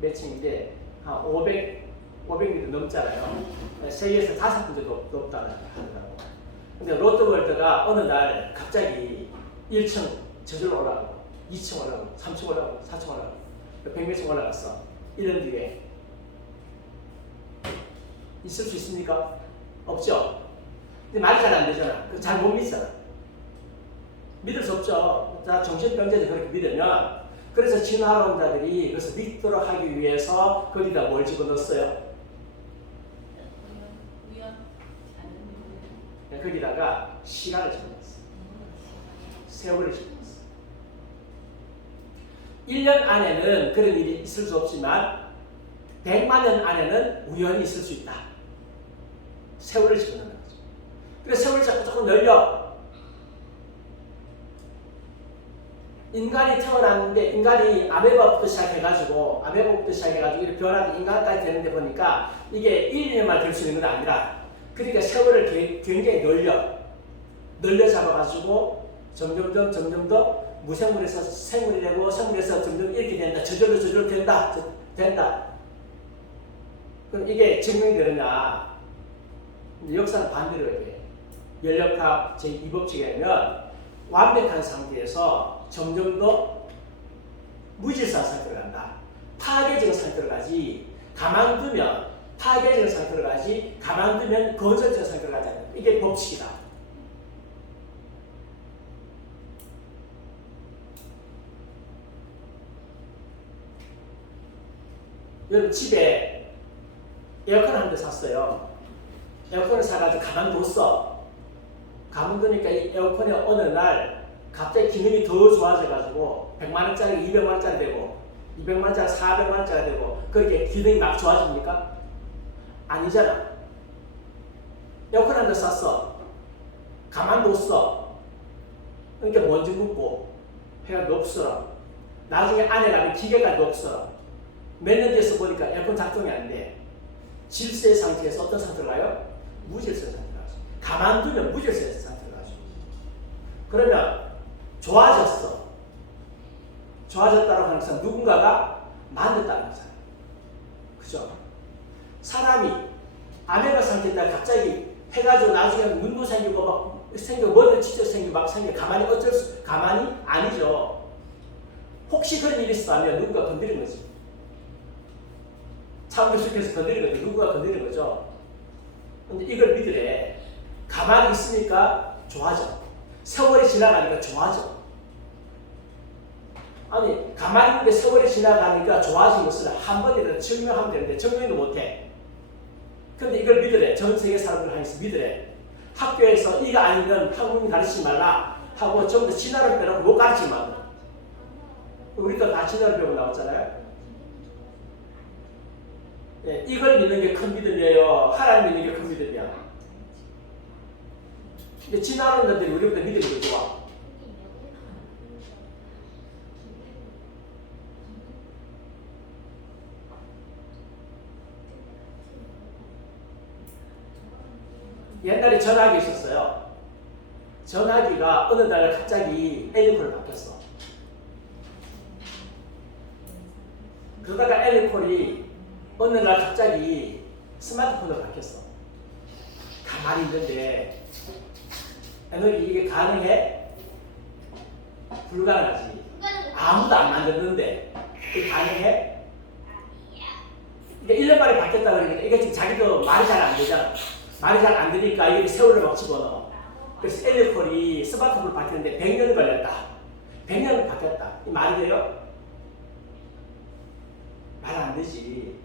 몇 층인데 한 500m 넘잖아요. 세계에서 5번째 높다고 하더라고요. 근데 롯데월드가 어느 날 갑자기 1층 저절로 올라가고 2층 올라가고 3층 올라가고 4층 올라가고 100몇 층 올라갔어. 1년 뒤에 있을 수 있습니까? 없죠. 근데 말이 잘 안 되잖아. 잘 못 믿잖아. 믿을 수 없죠. 다 정신병자들 그렇게 믿으면. 그래서 진화론자들이 그래서 믿도록 하기 위해서 거기다 뭘 집어넣었어요? 거기다가 시간을 집어넣었어요. 세월을 집어넣었어. 1년 안에는 그런 일이 있을 수 없지만 100만 년 안에는 우연히 있을 수 있다. 세월을 집어넣는 거죠. 그래서 세월을 자꾸 조금 늘려. 인간이 태어났는데 인간이 아메바부터 시작해가지고 이렇게 변하게 인간까지 되는데 보니까 이게 1, 2년만 될 수 있는 건 아니라 그러니까 세월을 굉장히 늘려 잡아가지고 점점 더 무생물에서 생물이 되고 생물에서 점점 이렇게 된다. 저절로 된다. 그럼 이게 증명이 되느냐? 역사는 반대로 해. 연력학 제2법칙에 하면 완벽한 상태에서 점점 더 무질서한 상태로 간다. 파괴적인 상태로 가지. 가만두면 파괴적인 상태로 가지. 가만두면 건설적인 상태로 가지 않는다. 이게 법칙이다. 여러분 집에 에어컨 한 대 샀어요. 에어컨을 사가지고 가만뒀어. 가만두니까 이 에어컨이 어느 날 갑자기 기능이 더 좋아져가지고 100만원짜리 200만원짜리 되고 200만원짜리 400만원짜리 되고 그렇게 기능이 막 좋아집니까? 아니잖아. 에어컨 한 대 샀어. 가만뒀어. 그러니까 먼지 묻고 해가 녹슬어. 나중에 안에 가면 기계가 녹슬어. 몇 년 뒤에서 보니까 에어컨 작동이 안 돼. 질서의 상태에서 어떤 상태로 가요? 무질서의 상태로 가죠. 가만두면 무질서의 상태로 가죠. 그러면 좋아졌어. 좋아졌다고 하는 것은 누군가가 만들었다는 거잖아요. 그죠? 사람이 아메바 상태에 있다가 갑자기 해가지고 나중에 눈도 생기고 막 머리도 진짜 생기고 막 생기고 가만히 아니죠. 혹시 그런 일이 있었다면 누군가 건드린 거지. 차원도 속에서 건드리는 거죠. 누구가 건드리는 거죠. 근데 이걸 믿으래. 가만히 있으니까 좋아져. 세월이 지나가니까 좋아져. 아니 가만히 있는데 세월이 지나가니까 좋아진 것을 한 번이라도 증명하면 되는데 증명도 못해. 근데 이걸 믿으래. 전 세계 사람들 한해서 믿으래. 학교에서 이가 아니면 한국인 가르치지 말라 하고 전부 다 진화를 빼놓고 못 가르치지 말라. 우리도 다 진화를 배우고 나왔잖아요. 네, 이걸 믿는 게 큰 믿음이에요. 하나님 믿는 게 큰 믿음이야. 근데 지나는 자들이 우리보다 믿음이 더 좋아. 옛날에 전화기 있었어요. 전화기가 어느 날 갑자기 엘리콜로 바뀌었어. 그러다가 엘리콜이 어느 날 갑자기 스마트폰으로 바뀌었어. 가만히 있는데 에너지 이게 가능해? 불가능하지. 아무도 안 만들었는데 이게 가능해? 그러니까 1년 만에 바뀌었다 그러니까 이게 지금 자기도 말이 잘 안 되잖아. 말이 잘 안 되니까 이게 세월을 막 집어넣어. 그래서 엘리콜이 스마트폰으로 바뀌었는데 100년 걸렸다. 100년 바뀌었다. 이 말이 돼요? 말 안 되지.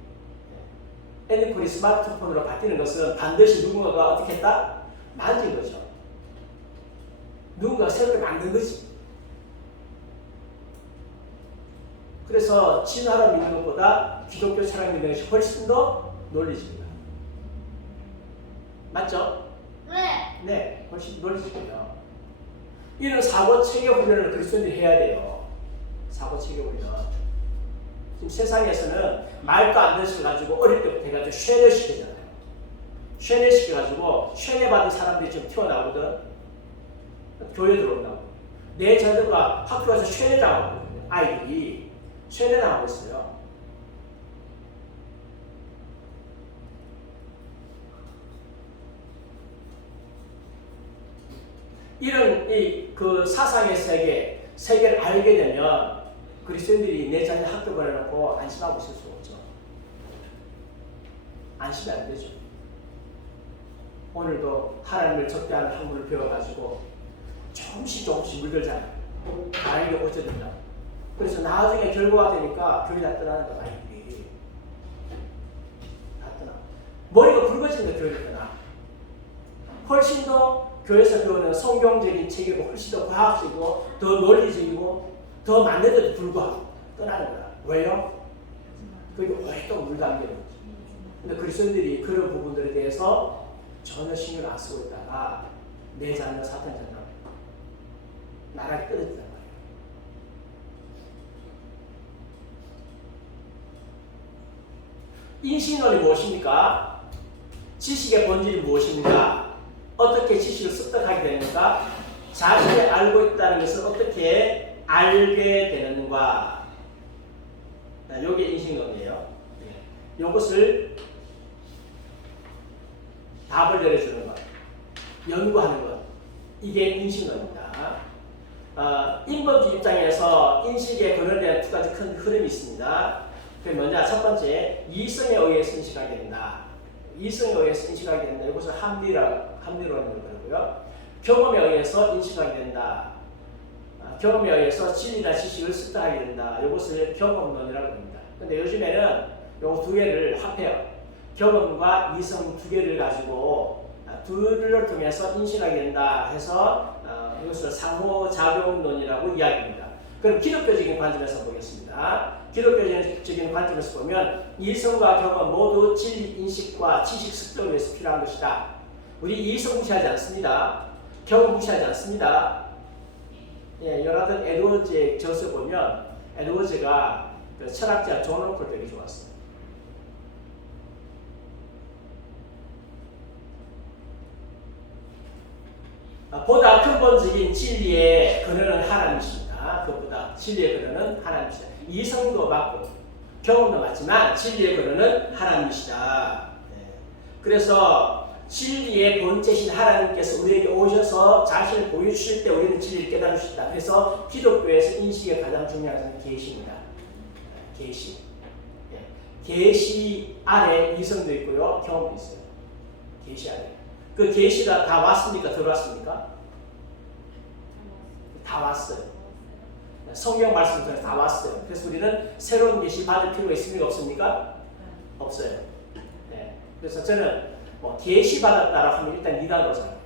엘리콜이 스마트폰으로 바뀌는 것은 반드시 누군가가 어떻게 했다? 만진 거죠. 누군가가 새롭게 만든 거지. 그래서 진화를 믿는 것보다 기독교 철학 믿는 것이 훨씬 더 논리적이다. 맞죠? 네. 네, 훨씬 논리적이에요. 이런 사고 체계 훈련을 그리스도인들이 해야 돼요. 사고 체계 훈련. 지금 세상에서는 말도 안 되는 걸 가지고 어릴 때부터 해가지고 쇠뇌시키잖아요. 쇠뇌시켜가지고 쇠뇌받은 사람들이 지금 튀어나오거든. 교회 들어온다고. 내 자녀가 학교 가서 쇠뇌당하고 있거든요. 아이들이 쇠뇌당하고 있어요. 이런 그 사상의 세계를 알게 되면 그리스도인들이 내 자녀 학교 보내놓고 안심하고 있을 수 없죠. 안심이 안 되죠. 오늘도 하나님을 접대하는 학문을 배워가지고 조금씩 물들잖아요. 아이들이 어쩌든가. 그래서 나중에 결과가 되니까 교회 다 떠나는 거야. 아이들이 다 떠나. 머리가 붉어지는 거야. 교회를 떠나. 훨씬 더 교회에서 배우는 성경적인 체계고 훨씬 더 과학적이고 더 논리적이고 더 맞는데도 불구하고 떠나는 거야. 왜요? 그게 왜 또 물담기는 거지. 근데 그리스도인들이 그런 부분들에 대해서 전혀 신경 안 쓰고 있다가 내 자녀 사탄 자녀 나락에 떨어진단 말이에요. 인신론이 무엇입니까? 지식의 본질이 무엇입니까? 어떻게 지식을 습득하게 되는가? 자신이 알고 있다는 것을 어떻게 알게 되는가? 이게 인신론이에요. 이것을 답을 내려주는 것, 연구하는 것, 이게 인신론입니다. 인본주의 입장에서 인식의 근원에 대한 두 가지 큰 흐름이 있습니다. 그게 뭐냐? 첫 번째, 이성에 의해서 인식하게 된다. 이성에 의해서 인식하게 된다. 이것을 합리론이라고 그러고요. 경험에 의해서 인식하게 된다. 경험에 의해서 진리나 지식을 습득하게 된다. 이것을 경험론이라고 합니다. 근데 요즘에는 요 두 개를 합해요. 경험과 이성 두 개를 가지고 둘을 통해서 인식하게 된다 해서 이것을 상호작용론이라고 이야기합니다. 그럼 기독교적인 관점에서 보겠습니다. 기독교적인 관점에서 보면 이성과 경험 모두 진리 인식과 지식 습득을 위해서 필요한 것이다. 우리 이성 무시하지 않습니다. 경험 무시하지 않습니다. 여러분 에드워즈의 저서 보면 에드워즈가 그 철학자 존 롱콜 되게 좋았어요. 보다 근본적인 진리의 근원은 하나님이십니다. 그보다 진리의 근원은 하나님이시다. 이성도 맞고 경험도 맞지만 진리의 근원은 하나님이시다. 그래서 진리의 본체신 하나님께서 우리에게 오셔서 자신을 보여주실 때 우리는 진리를 깨달을 수 있다. 그래서 기독교에서 인식의 가장 중요한 것은 계시입니다. 계시. 계시 안에 이성도 있고요, 경험도 있어요. 계시 안에. 그 계시가 다 왔습니까? 들어왔습니까? 다 왔어요. 성경 말씀 중에 다 왔어요. 그래서 우리는 새로운 계시 받을 필요가 있습니까? 없습니까? 없어요. 네. 그래서 저는 계시 받았다라고 하면 일단 이단으로 생각해요.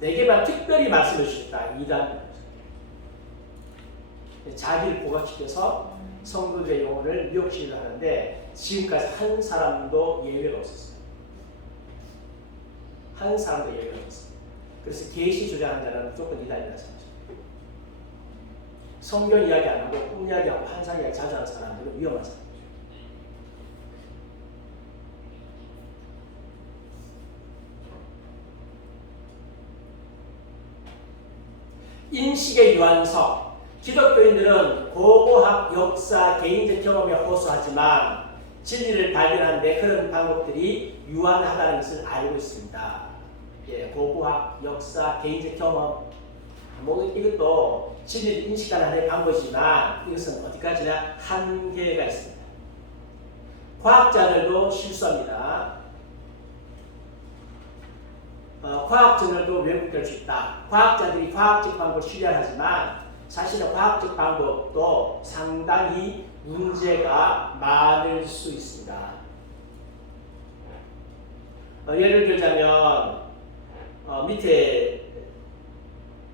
내게만 특별히 말씀해 주셨다. 이단. 자기를 부각시켜서 성도들의 영혼을 미혹시키려 하는데 지금까지 한 사람도 예외가 없었어요. 한 사람도 예외가 없었어요. 그래서 계시 주장하는 자는 무조건 이단이라고 생각합니다. 성경 이야기 안 하고 꿈 이야기하고 환상 이야기 자주 하는 사람들은 위험한 사람이죠. 인식의 유한성. 기독교인들은 고고학, 역사, 개인적 경험에 호소하지만 진리를 발견하는데 그런 방법들이 유한하다는 것을 알고 있습니다. 고고학, 역사, 개인적 경험 이것도 진리를 인식하는 방법이지만 이것은 어디까지나 한계가 있습니다. 과학자들도 실수합니다. 과학자들도 왜곡될 수 있다. 과학자들이 과학적 방법을 실현하지만 사실은 과학적 방법도 상당히 문제가 많을 수 있습니다. 예를 들자면 밑에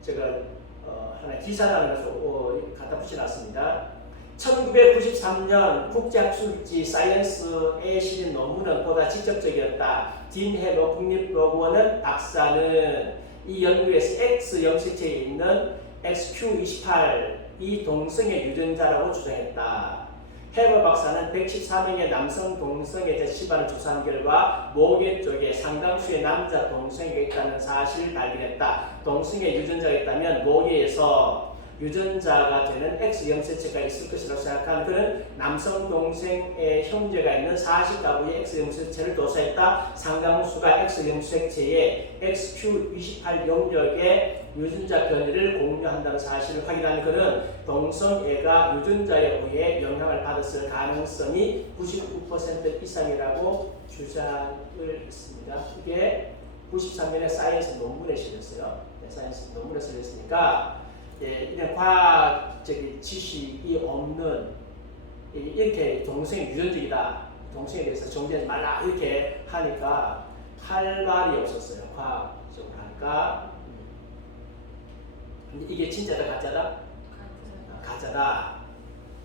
제가 하나 기사를 하나 갖다 붙여놨습니다. 1993년 국제학술지 사이언스에 실린 논문은 보다 직접적이었다. 딘 해머 국립로그원 박사는 이 연구에서 X 염색체에 있는 XQ28 이 동성애 유전자라고 주장했다. 해머 박사는 114명의 남성 동성애자 집안을 조사한 결과 모계 쪽에 상당수의 남자 동성애가 있다는 사실을 발견했다. 동성애 유전자가 있다면 모계에서 유전자가 되는 X 염색체가 있을 것이라고 생각한 그는 남성 동생의 형제가 있는 40가구의 X 염색체를 조사했다. 상당수가 X 염색체의 XQ28 영역의 유전자 변이를 공유한다는 사실을 확인한 그는 동성애가 유전자에 의해 영향을 받았을 가능성이 99% 이상이라고 주장을 했습니다. 이게 93년에 사이언스 논문에 실렸어요. 사이언스 논문에 실렸으니까 이런 과학적인 지식이 없는 이렇게 동성애 유전적이다. 동성애에 대해서 정죄하지 말라 이렇게 하니까 할 말이 없었어요. 과학적으로 하니까. 근데 이게 진짜다 가짜다? 가짜다.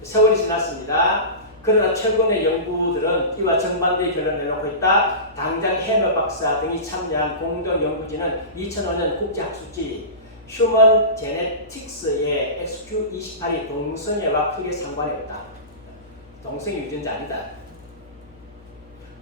세월이 지났습니다. 그러나 최근의 연구들은 이와 정반대의 결론을 내놓고 있다. 당장 해머 박사 등이 참여한 공동 연구진은 2005년 국제학술지 휴먼 제네틱스의 XQ28이 동성애와 크게 상관이 없다. 동성애 유전자 아니다.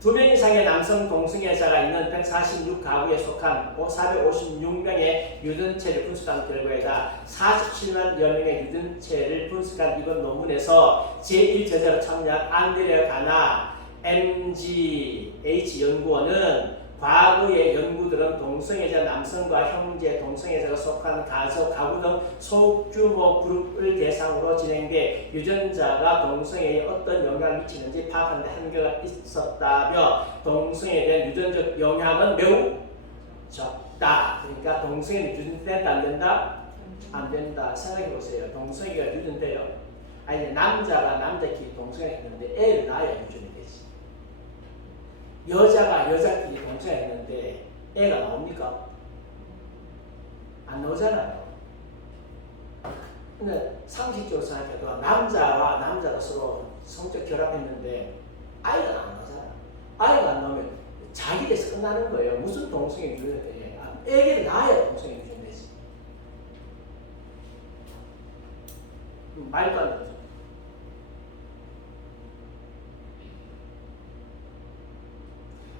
2명 이상의 남성 동성애자가 있는 146가구에 속한 456명의 유전체를 분석한 결과에다 47만여 명의 유전체를 분석한 이번 논문에서 제1저자로 참여한 안드레아 가나 MGH 연구원은 과거의 연구들은 동성애자 남성과 형제 동성애자가 속한 가구 등 소규모 그룹을 대상으로 진행돼 유전자가 동성애에 어떤 영향을 미치는지 파악하는 데 한계가 있었다며 동성애에 대한 유전적 영향은 매우 적다. 그러니까 동성애는 유전된다 안 된다? 안 된다. 생각해 보세요. 동성애가 유전돼요. 아니 남자가 남자끼리 동성애 했는데 애를 낳아야 유전이 되지. 여자가 여자끼리 동성애 했는데 애가 나옵니까? 안 나오잖아요. 근데 상식적으로 생각해도 남자와 남자가 서로 성적 결합했는데 아이가 안 나오잖아. 아이가 안 나오면 자기에서 끝나는 거예요. 무슨 동성애 유전돼? 애를 낳아야 동성애 유전되지. 말도 안 되죠.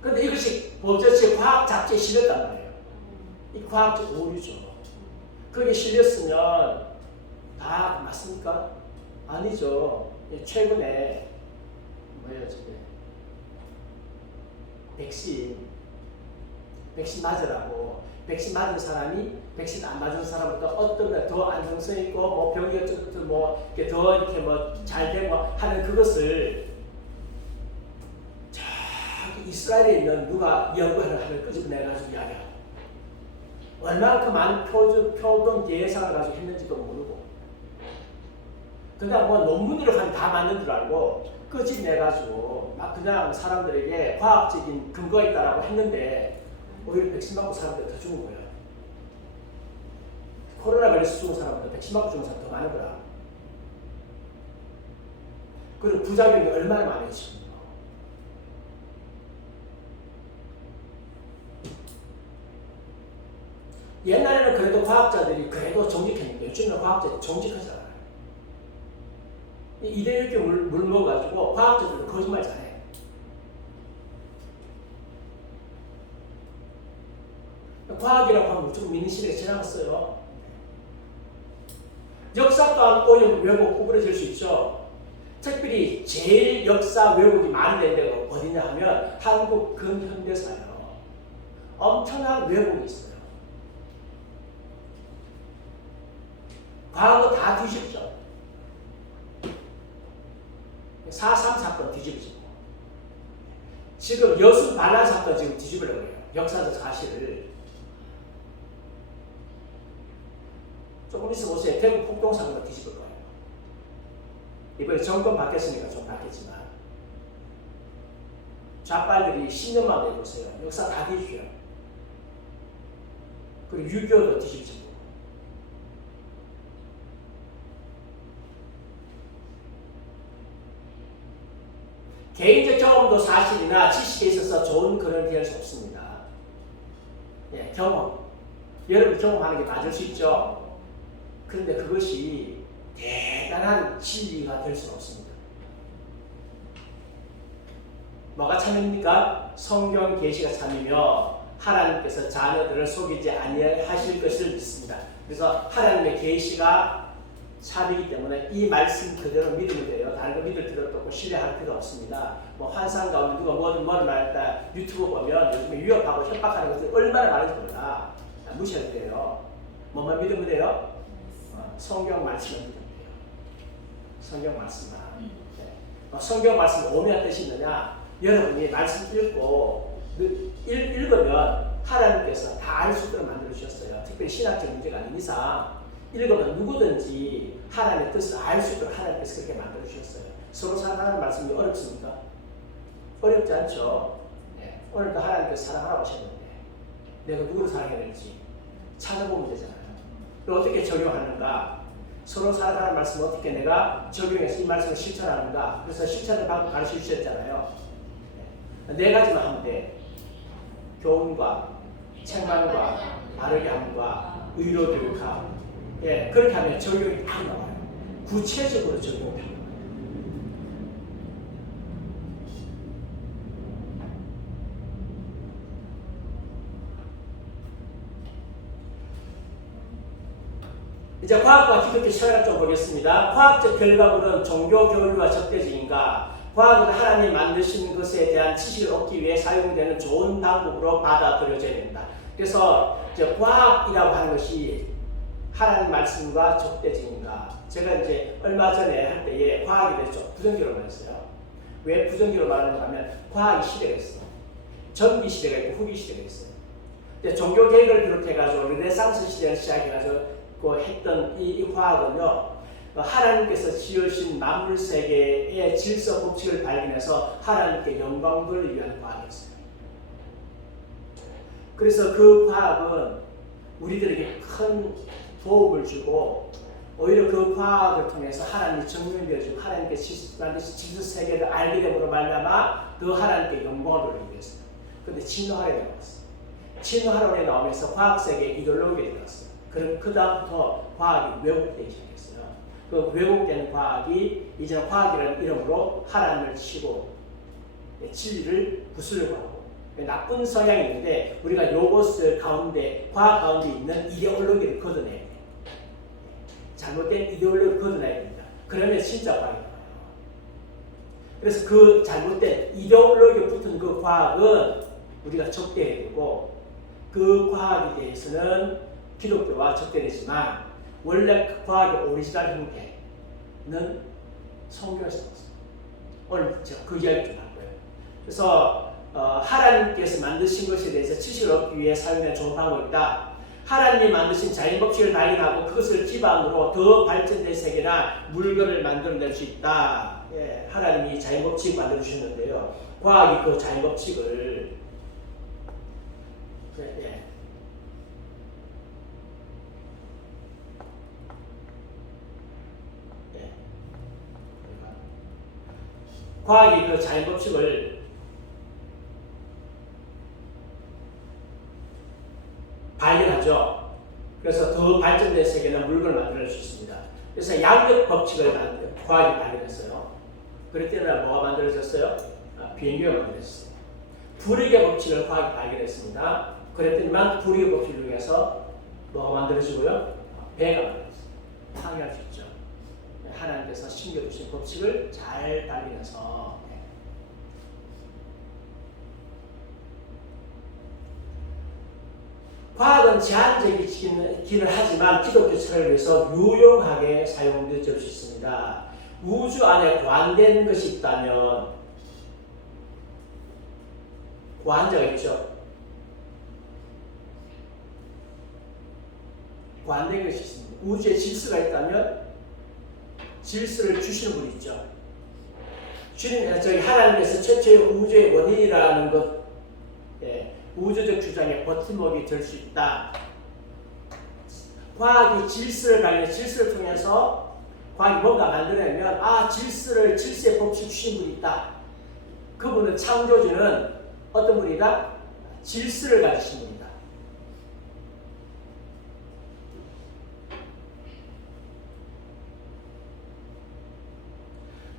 그런데 이것이 법제체 과학 잡지에 실렸단 말이에요. 이 과학적 오류죠. 거기에 실렸으면 다 맞습니까? 아니죠. 최근에 뭐예요, 저게 백신 맞으라고 백신 맞은 사람이 백신 안 맞은 사람보다 어떤 게 더 안정성 있고 뭐 병이 어쩌고 뭐 이렇게 더 이렇게 뭐 잘 되고 하는 그것을 이스라엘에 있는 누가 연구를 하는 끄집어내가지고 이야기하고 얼마나 많은 표본 예상을 가지고 했는지도 모르고 그냥 뭐 논문으로 하면 다 맞는 줄 알고 끄집어내가지고 막 그냥 사람들에게 과학적인 근거가 있다라고 했는데 오히려 백신 맞고 사람들이 더 죽은 거예요. 코로나 걸려서 죽은 사람보다 백신 맞고 죽은 사람이 더 많은 거야. 그리고 부작용이 얼마나 많아지고 옛날에는 그래도 과학자들이 그래도 정직했는데 요즘은 과학자들이 정직하잖아요. 이래 이렇게 물 먹어가지고 과학자들은 거짓말 잘해. 과학이라고 하면 무조건 믿는 시대가 지나갔어요. 역사 또한 오염 왜곡 구부러질 수 있죠. 특별히 제일 역사 왜곡이 많이 된 데가 어디냐 하면 한국 근현대사예요. 엄청난 왜곡이 있어요. 과거 다 뒤집죠. 4.3 사건 뒤집어지고 지금 여수 반란 사건 지금 뒤집으려고 해요. 역사적 사실을. 조금 있어 보세요. 대구 폭동 사건도 뒤집을 거예요. 이번에 정권 바뀌었으니까 좀 바뀌었지만 좌빨들이 10년만 내보세요. 역사 다 뒤집혀요. 그리고 6.25도 뒤집히고 개인적 경험도 사실이나 지식에 있어서 좋은 근원이 될 수 없습니다. 예, 경험. 여러분 경험하는 게 맞을 수 있죠. 그런데 그것이 대단한 진리가 될 수는 없습니다. 뭐가 참입니까? 성경 계시가 참이며 하나님께서 자녀들을 속이지 아니하실 것을 믿습니다. 그래서 하나님의 계시가 참이기 때문에 이 말씀 그대로 믿으면 돼요. 다른 거 믿을 필요도 없고 신뢰할 필요 없습니다. 뭐 환상 가운데 누가 뭐든 말했다 유튜브 보면 요즘에 위협하고 협박하는 것들이 얼마나 많은지 몰라. 무시해도 돼요. 뭐만 믿으면 돼요? 성경 말씀을 믿으면 돼요. 성경 말씀만. 네. 성경 말씀 오면 뜻이 있느냐? 여러분이 말씀 읽고 읽으면 하나님께서 다 알 수 있도록 만들어 주셨어요. 특별히 신학적 문제가 아닌 이상 읽으면 누구든지 하나님의 뜻을 알 수 있도록 하나님께서 그렇게 만들어 주셨어요. 서로 사랑하는 말씀이 어렵습니까? 어렵지 않죠. 네. 오늘도 하나님께서 사랑하라고 하셨는데 내가 누구를 사랑해야 될지 찾아보면 되잖아요. 그걸 어떻게 적용하는가? 서로 사랑하는 말씀을 어떻게 내가 적용해서 이 말씀을 실천하는가? 그래서 실천을 방금 가르쳐 주셨잖아요. 네 가지만 하면 돼. 교훈과 책망과 바르게 함과 의로 교육함. 예, 그렇게 하면 적용이 딱 나와요. 구체적으로 적용이 다 나와요. 이제 과학과 기독교 철학을 좀 보겠습니다. 과학적 결과물은 종교 교류와 적대적인가? 과학은 하나님 만드신 것에 대한 지식을 얻기 위해 사용되는 좋은 방법으로 받아들여져야 된다. 그래서 이제 과학이라고 하는 것이 하나님 말씀과 적대적인가? 제가 이제 얼마 전에 할 때에 과학에 대해서 부정기로 말했어요. 왜 부정기로 말하는가 하면 과학이 시대가 있어. 전기 시대가 있고 후기 시대가 있어요. 종교 개혁을 비롯해가지고 르네상스 시대를 시작해가지고 했던 이 과학은요, 하나님께서 지으신 만물 세계의 질서 법칙을 발견해서 하나님께 영광 돌리기 위한 과학이었어요. 그래서 그 과학은 우리들에게 큰 도움을 주고 오히려 그 과학을 통해서 하나님이 증명되어지고 하나님께 만드신 질서 세계를 알게 됨으로 말미암아 더 하나님께 영광을 돌리기 위해서. 그런데 진화론에 나왔어요. 진화론에 나오면서 과학 세계에 이데올로기에 들어갔어요. 그럼 그 다음부터 과학이 왜곡되기 시작했어요. 그 왜곡되는 과학이 이제 과학이라는 이름으로 하나님을 치고 진리를 부수려고 하고 나쁜 성향이 있는데 우리가 요것을 가운데 과학 가운데 있는 이데올로기를 걷어내야 돼요. 잘못된 이데올로기를 걷어내야 됩니다. 그러면 진짜 과학이 나와요. 그래서 그 잘못된 이데올로기에 붙은 그 과학은 우리가 적대해야 되고 그 과학에 대해서는 기독교와 적대되지만 원래 그 과학의 오리지널 형태는 성경에서 나왔어요. 오늘 제가 그 이야기 좀 할 거예요. 그래서 하나님께서 만드신 것에 대해서 지식을 얻기 위해 사용된 좋은 방법이다. 하나님이 만드신 자연 법칙을 발견하고 그것을 기반으로 더 발전된 세계나 물건을 만들어낼 수 있다. 예, 하나님이 자연 법칙을 만들어 주셨는데요. 과학이 그 자연 법칙을 과학이 그 자연 법칙을 발견하죠. 그래서 더 발전된 세계나 물건을 만들어낼 수 있습니다. 그래서 양력 법칙을 과학이 발견했어요. 그럴 때는 뭐가 만들어졌어요? 비행기가 만들어졌어요. 불이익의 법칙을 과학이 발견했습니다. 그랬더니만 불이익의 법칙을 이용해서 뭐가 만들어지고요? 배가 만들어졌어요. 항해할 수 있죠. 하나님께서 신겨주신 법칙을 잘 발견해서 과학은 제한적이기는 하지만 기독교 철학을 위해서 유용하게 사용될 수 있습니다. 우주 안에 고안된 것이 있다면 고안자가 있죠. 고안된 것이 있습니다. 우주에 질서가 있다면 질서를 주시는 분이 있죠. 저희 하나님께서 최초의 우주의 원인이라는 것, 우주적 주장의 버팀목이 될 수 있다. 과학이 질서를 발견해 질서를 통해서 과학이 뭔가 만들어내면 질서의 법칙 주신 분이 있다. 그분은 창조주는 어떤 분이다? 질서를 가지신 분이다.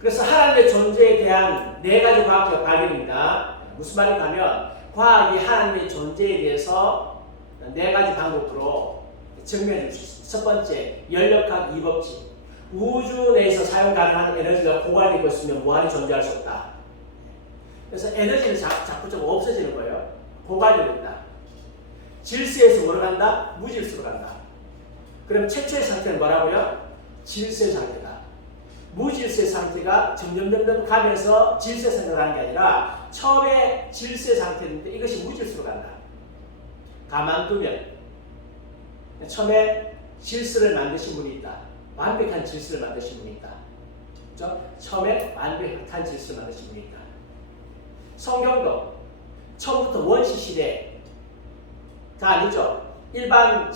그래서 하나님의 존재에 대한 네 가지 과학적 발견입니다. 무슨 말인가 하면 과학이 하나님의 존재에 대해서 네 가지 방법으로 증명해 줄 수 있습니다. 첫 번째, 연력학 이법칙. 우주 내에서 사용 가능한 에너지가 고갈되고 있으면 무한히 존재할 수 없다. 그래서 에너지는 자꾸 좀 없어지는 거예요. 고갈되고 있다. 질서에서 뭐로 간다? 무질서로 간다. 그럼 최초의 상태는 뭐라고요? 질서의 상태다. 무질서의 상태가 점점 가면서 질서의 상태로 가는 게 아니라 처음에 질서의 상태인데 이것이 무질서로 간다. 가만두면 처음에 질서를 만드신 분이 있다. 완벽한 질서를 만드신 분이 있다. 그렇죠? 처음에 완벽한 질서를 만드신 분이 있다. 성경도 처음부터 원시 시대가 아니죠. 일반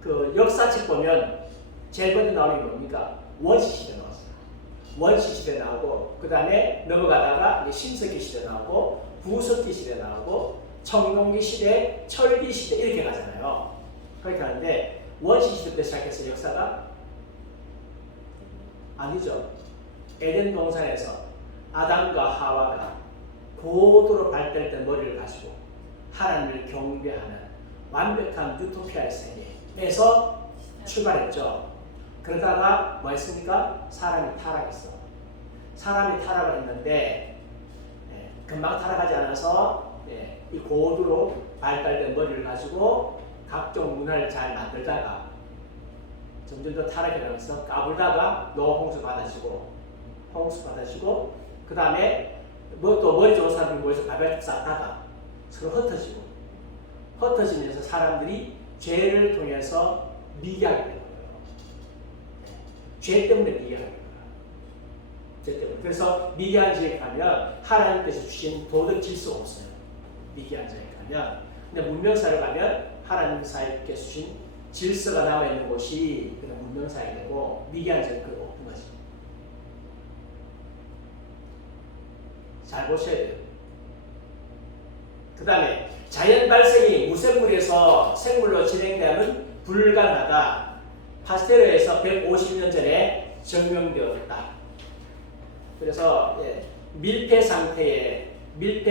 그 역사책 보면 제일 먼저 나오는 게 뭡니까? 원시 시대 나왔어요. 원시 시대 나오고 그 다음에 넘어가다가 신석기 시대 나오고 구석기 시대 나오고 청동기 시대, 철기 시대 이렇게 가잖아요. 그렇게 가는데 원시 시대 때 시작해서 역사가 아니죠. 에덴 동산에서 아담과 하와가 고도로 발달된 머리를 가지고 하나님을 경배하는 완벽한 유토피아의 세계에서 출발했죠. 그러다가 뭐 했습니까? 사람이 타락했어. 사람이 타락을 했는데 금방 타락하지 않아서 이 고도로 발달된 머리를 가지고 각종 문화를 잘 만들다가 점점 더 타락해가면서 까불다가 노홍수 받아지고 그 다음에 뭐 또 머리 좋은 사람들이 모여서 가발쭉 쌓다가 서로 흩어지면서 사람들이 죄를 통해서 미개하게 되는 거예요. 죄 때문에 미개하게 되는 거예요. 죄 때문에. 그래서 미개한 지에 가면 하나님께서 주신 도덕 질서가 없어요. 미개한 지에 가면. 근데 문명사를 가면 하나님께서 주신 질서가 남아있는 곳이 그냥 문명사가 되고 미개한 지에 그거 없는 거지. 잘 보셔야 돼요. 그 다음에 자연 발생이 무생물에서 생물로 진행되면 불가능하다. 파스텔에서 150년 전에 증명되었다. 그래서 밀폐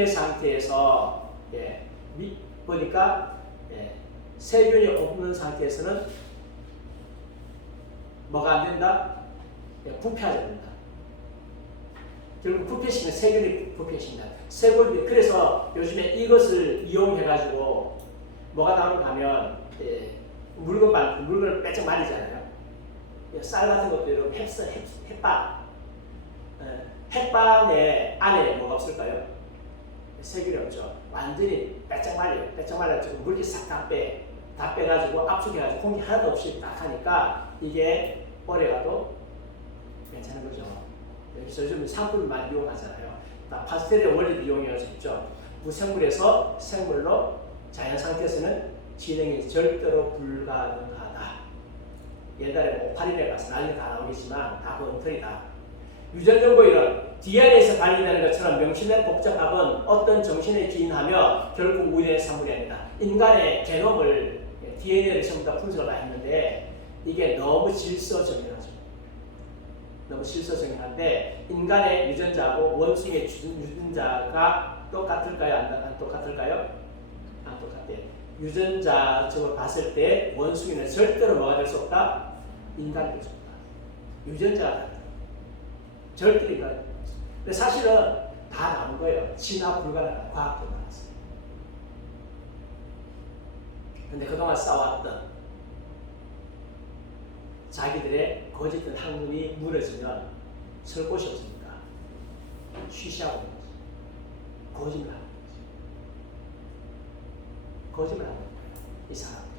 상태에서 보니까 세균이 없는 상태에서는 뭐가 안 된다? 부패하지 않는다. 결국 부패시키면 세균이 부패시킨다. 세균이 그래서 요즘에 이것을 이용해가지고 뭐가 나오는가 하면 물건을 빼짝 말리잖아요. 쌀 같은 것도 이런 햇빵 안에 뭐가 없을까요? 세균이 없죠. 완전히 빼짝 말려요. 빼짝 말려가지고 물기 싹 다 빼가지고 압축해가지고 공기 하나도 없이 딱 하니까 이게 오래 가도 괜찮은 거죠. 여기서 요즘 상품을 많이 이용하잖아요. 파스텔의 원리를 이용할 수 있죠. 무생물에서 생물로 자연 상태에서는 진행이 절대로 불가능하다. 옛날에 오파린에 가서 난리 다 나오겠지만 다 엉터리다. 유전정보 이론, DNA에서 발견되는 것처럼 명심된 복잡합은 어떤 정신에 기인하며 결국 우연의 산물이 아니다. 인간의 게놈을 DNA를 전부 다 분석을 많이 했는데 이게 너무 질서정연하죠. 너무 질서정연한데 인간의 유전자하고 원숭이의 유전자가 똑같을까요? 안 똑같을까요? 안 똑같아요. 유전자적으로 봤을 때 원숭이는 절대로 뭐가 될 수 없다? 인간이 될 수 없다. 유전자가 다르다. 절대로 인간이 될 수 없다. 근데 사실은 다 나온 거예요. 진화 불가능한 과학도 나왔어요. 근데 그동안 쌓아왔던 자기들의 거짓된 학문이 무너지면 설 곳이 없으니까 쉬쉬하고 있는 거지. 거짓말 하는 거지. 거짓말 하는 거예요. 이 사람들이.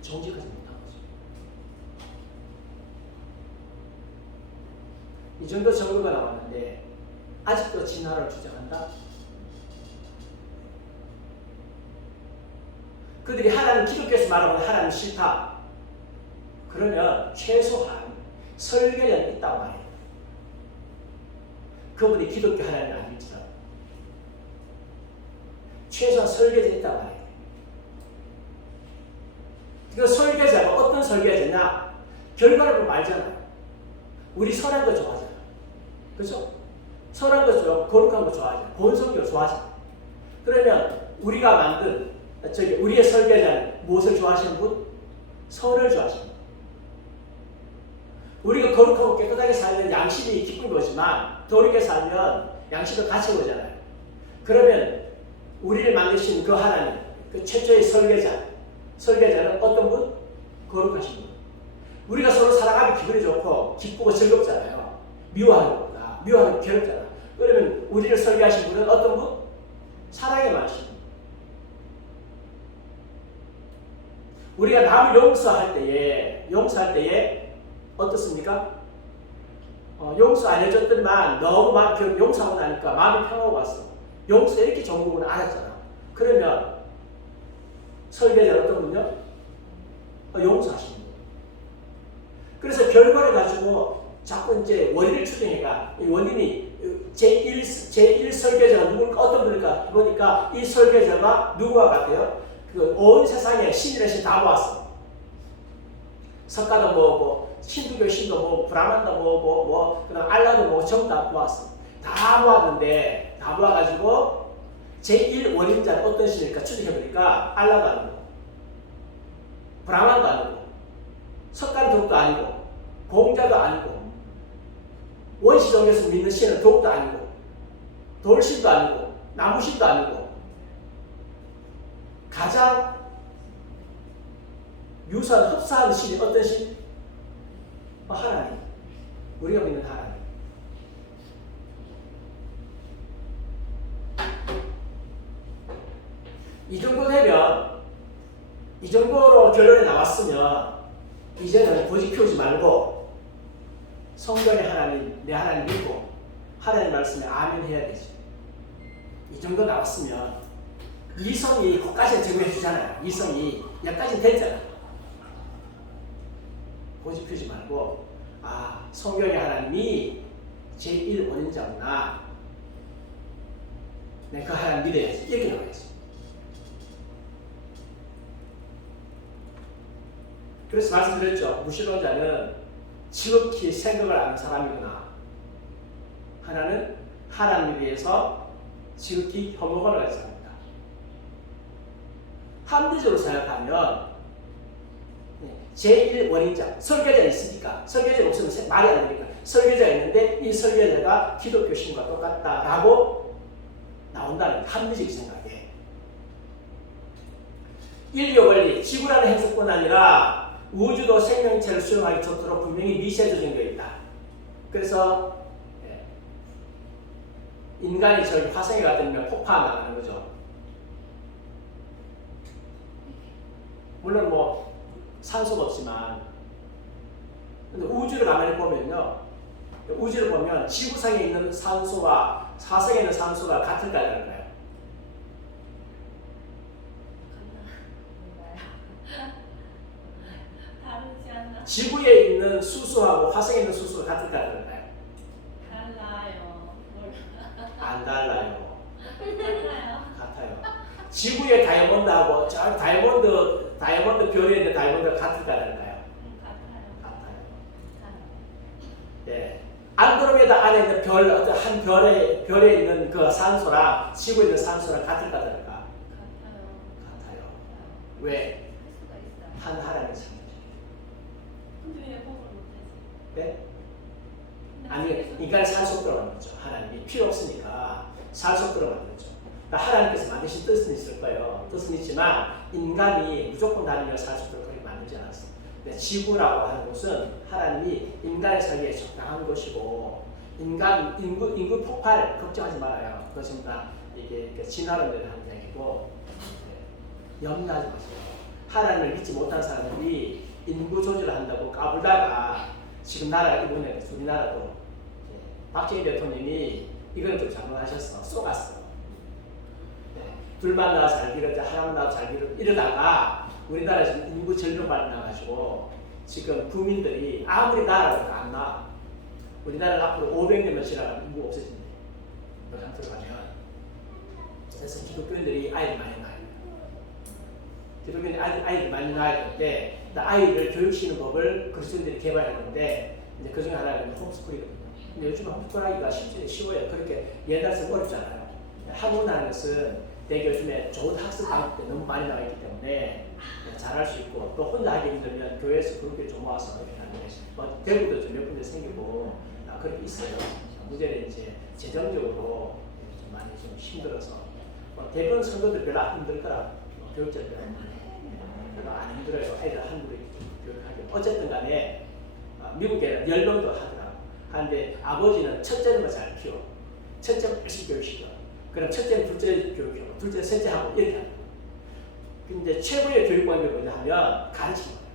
정직하지 못한 거죠. 이 정도 정보가 나왔는데 아직도 진화를 주장한다? 그들이 하나님 기독교에서 말하는 하나님 싫다. 그러면 최소한 설계자는 있다고 말해요. 그분이 기독교 하나님이 아닐지라도 최소한 설계자 있다고 말해요. 그 설계자가 어떤 설계자냐? 결과를 보면 알잖아요. 우리 선한 거 좋아하잖아요. 그렇죠? 선한 거 좋아하고 거룩한 거 좋아하잖아요. 본성적으로 좋아하잖아요. 그러면 우리가 만든 우리의 설계자는 무엇을 좋아하시는 분? 선을 좋아하시는 분. 우리가 거룩하고 깨끗하게 살면 양심이 기쁜 거지만 더럽게 살면 양심을 같이 보잖아요. 그러면 우리를 만드신 그 하나님, 그 최초의 설계자는 어떤 분? 거룩하신 분. 우리가 서로 살아가면 기분이 좋고 기쁘고 즐겁잖아요. 미워하는 것보다. 미워하는 게 괴롭잖아. 그러면 우리를 설계하신 분은 어떤 분? 사랑에 많으신 분. 우리가 남을 용서할 때에 어떻습니까? 용서 안 해줬더니만 너무 용서하고 나니까 마음이 평화가 왔어. 용서 이렇게 좋은 부분을 알았잖아. 그러면 설계자 어떤 분요? 용서하시는 거예요. 그래서 결과를 가지고 자꾸 이제 원인을 추정해가 이 원인이 제1 설계자가 누굴까 어떤 분일까 보니까 이 설계자가 누구와 같아요? 그 온 세상에 신이라는 신 다 모았어. 석가도 모으고 힌두교 신도 모으고 브라만도 모으고 뭐 그다음 알라도 모으고 전부 다 모았어. 다 모았는데 다 모아가지고 제1 원인자는 어떤 신일까 추정해보니까 알라도 아니고 브라만도 아니고 석가도 아니고 공자도 아니고 원시종에서 믿는 신은 독도 아니고 돌신도 아니고 나무신도 아니고 가장 유사한 흡사한 신이 어떤 신? 하나님. 우리가 믿는 하나님. 이 정도 되면 이 정도로 결론이 나왔으면 이제는 고집 피우지 말고 성경의 하나님, 내 하나님 믿고 하나님 말씀에 아멘 해야 되지. 이 정도 나왔으면 이성이 거기까지 제공해 주잖아요. 이성이 여기까지 됐잖아. 고집 피우지 말고 성경의 하나님이 제1 원인자구나. 내가 그 하나님 믿어야지. 이렇게 나와야지. 그래서 말씀드렸죠. 무신론자는 지극히 생각을 아는 사람이구나. 하나는 하나님에 대해서 지극히 혐오를 가진 사람이다. 합리적으로 생각하면 제1 원인자, 설계자 있으니까 설계자 없으면 말이 안 되니까 설계자가 있는데 이 설계자가 기독교 신과 똑같다라고 나온다는 합리적 생각에 인류 원리, 지구라는 행성뿐 아니라 우주도 생명체를 수용하기 좋도록 분명히 미세조정되어 있다. 그래서 인간이 저기 화성에 갔다면 폭파한다는 거죠. 물론 뭐 산소도 없지만 근데 우주를 가만히 보면요. 우주를 보면 지구상에 있는 산소와 화성에 있는 산소가 같을까요? 다를까요? 지구에 있는 수소하고 화성에 있는 수소가 같을까요? 다를까요? 달라요. 안 달라요. 달라요. 같아요. 지구의 다이아몬드하고 저 다이아몬드 별에 있는 다이아몬드가 같을까요? 다를까요? 같아요. 네. 안드로메다 안에 있는 별, 어떤 한 별에 있는 그 산소랑 지구에 있는 산소랑 같을까 다를까? 같아요. 왜? 한 하나님의 창조주. 근데 왜 해석을 못하지? 네? 아니, 인간이 살 수 없도록 만들었죠. 하나님이 필요 없으니까 살 수 없도록 만들었죠. 그러니까 하나님께서 만드신 뜻은 있을 거예요. 뜻은 있지만 인간이 무조건 다니며 살 수 있도록 그렇게 만들지 않았어요. 근데 지구라고 하는 곳은 하나님이 인간의 살기에 적당한 곳이고 인구 폭발 걱정하지 말아요. 그것은 다 이게 진화론을 하는 얘기고 염려하지 마세요. 하나님을 믿지 못한 사람들이 인구 조절을 한다고 까불다가 지금 나라 이번에 우리나라도 박정희 대통령이 이걸 좀 잘못하셨어. 쏘갔어. 둘만 나와 잘 빌었자 하나만 나와 잘 빌었자 이러다가 우리나라 지금 인구 절벽만 나가지고 지금 국민들이 아무리 나라도 안 나. 우리나라는 앞으로 500년만 지나가면 인구가 없어진대. 그 상태로 가면. 그래서 기독교인들이 아이를 많이 낳아요. 기독교인들이 아이를 많이 낳아야 되는데 아이를 교육시키는 법을 그리스도인들이 개발했는데 이제 그 중에 하나가 홈스쿨이거든요. 근데 요즘 홈스쿨하기가 쉬워요. 그렇게 옛날처럼 어렵잖아요. 학문하는 것은 대개 요즘에 좋은 학습 방법이 너무 많이 나와 있기 때문에 잘할 수 있고 또 혼자 하기 힘들면 교회에서 그룹에 좀 모아서 이렇게 하는데 대구도 좀 몇 군데 생기고 그렇게 있어요. 문제는 이제 재정적으로 좀 많이 좀 힘들어서 대부분 성도들 별로 안 힘들 거라 교육자들 별로 안 힘들어요. 애들 한국에 교육하기. 어쨌든 간에 미국에 열병도 하더라고. 하는데 아버지는 첫째는 잘 키워. 첫째는 열심히 교육시켜. 그럼 첫째는 둘째 교육하고 둘째 셋째 하고 이렇게 하는 거예요. 근데 최고의 교육관이 뭐냐 하면 가르치는 거예요.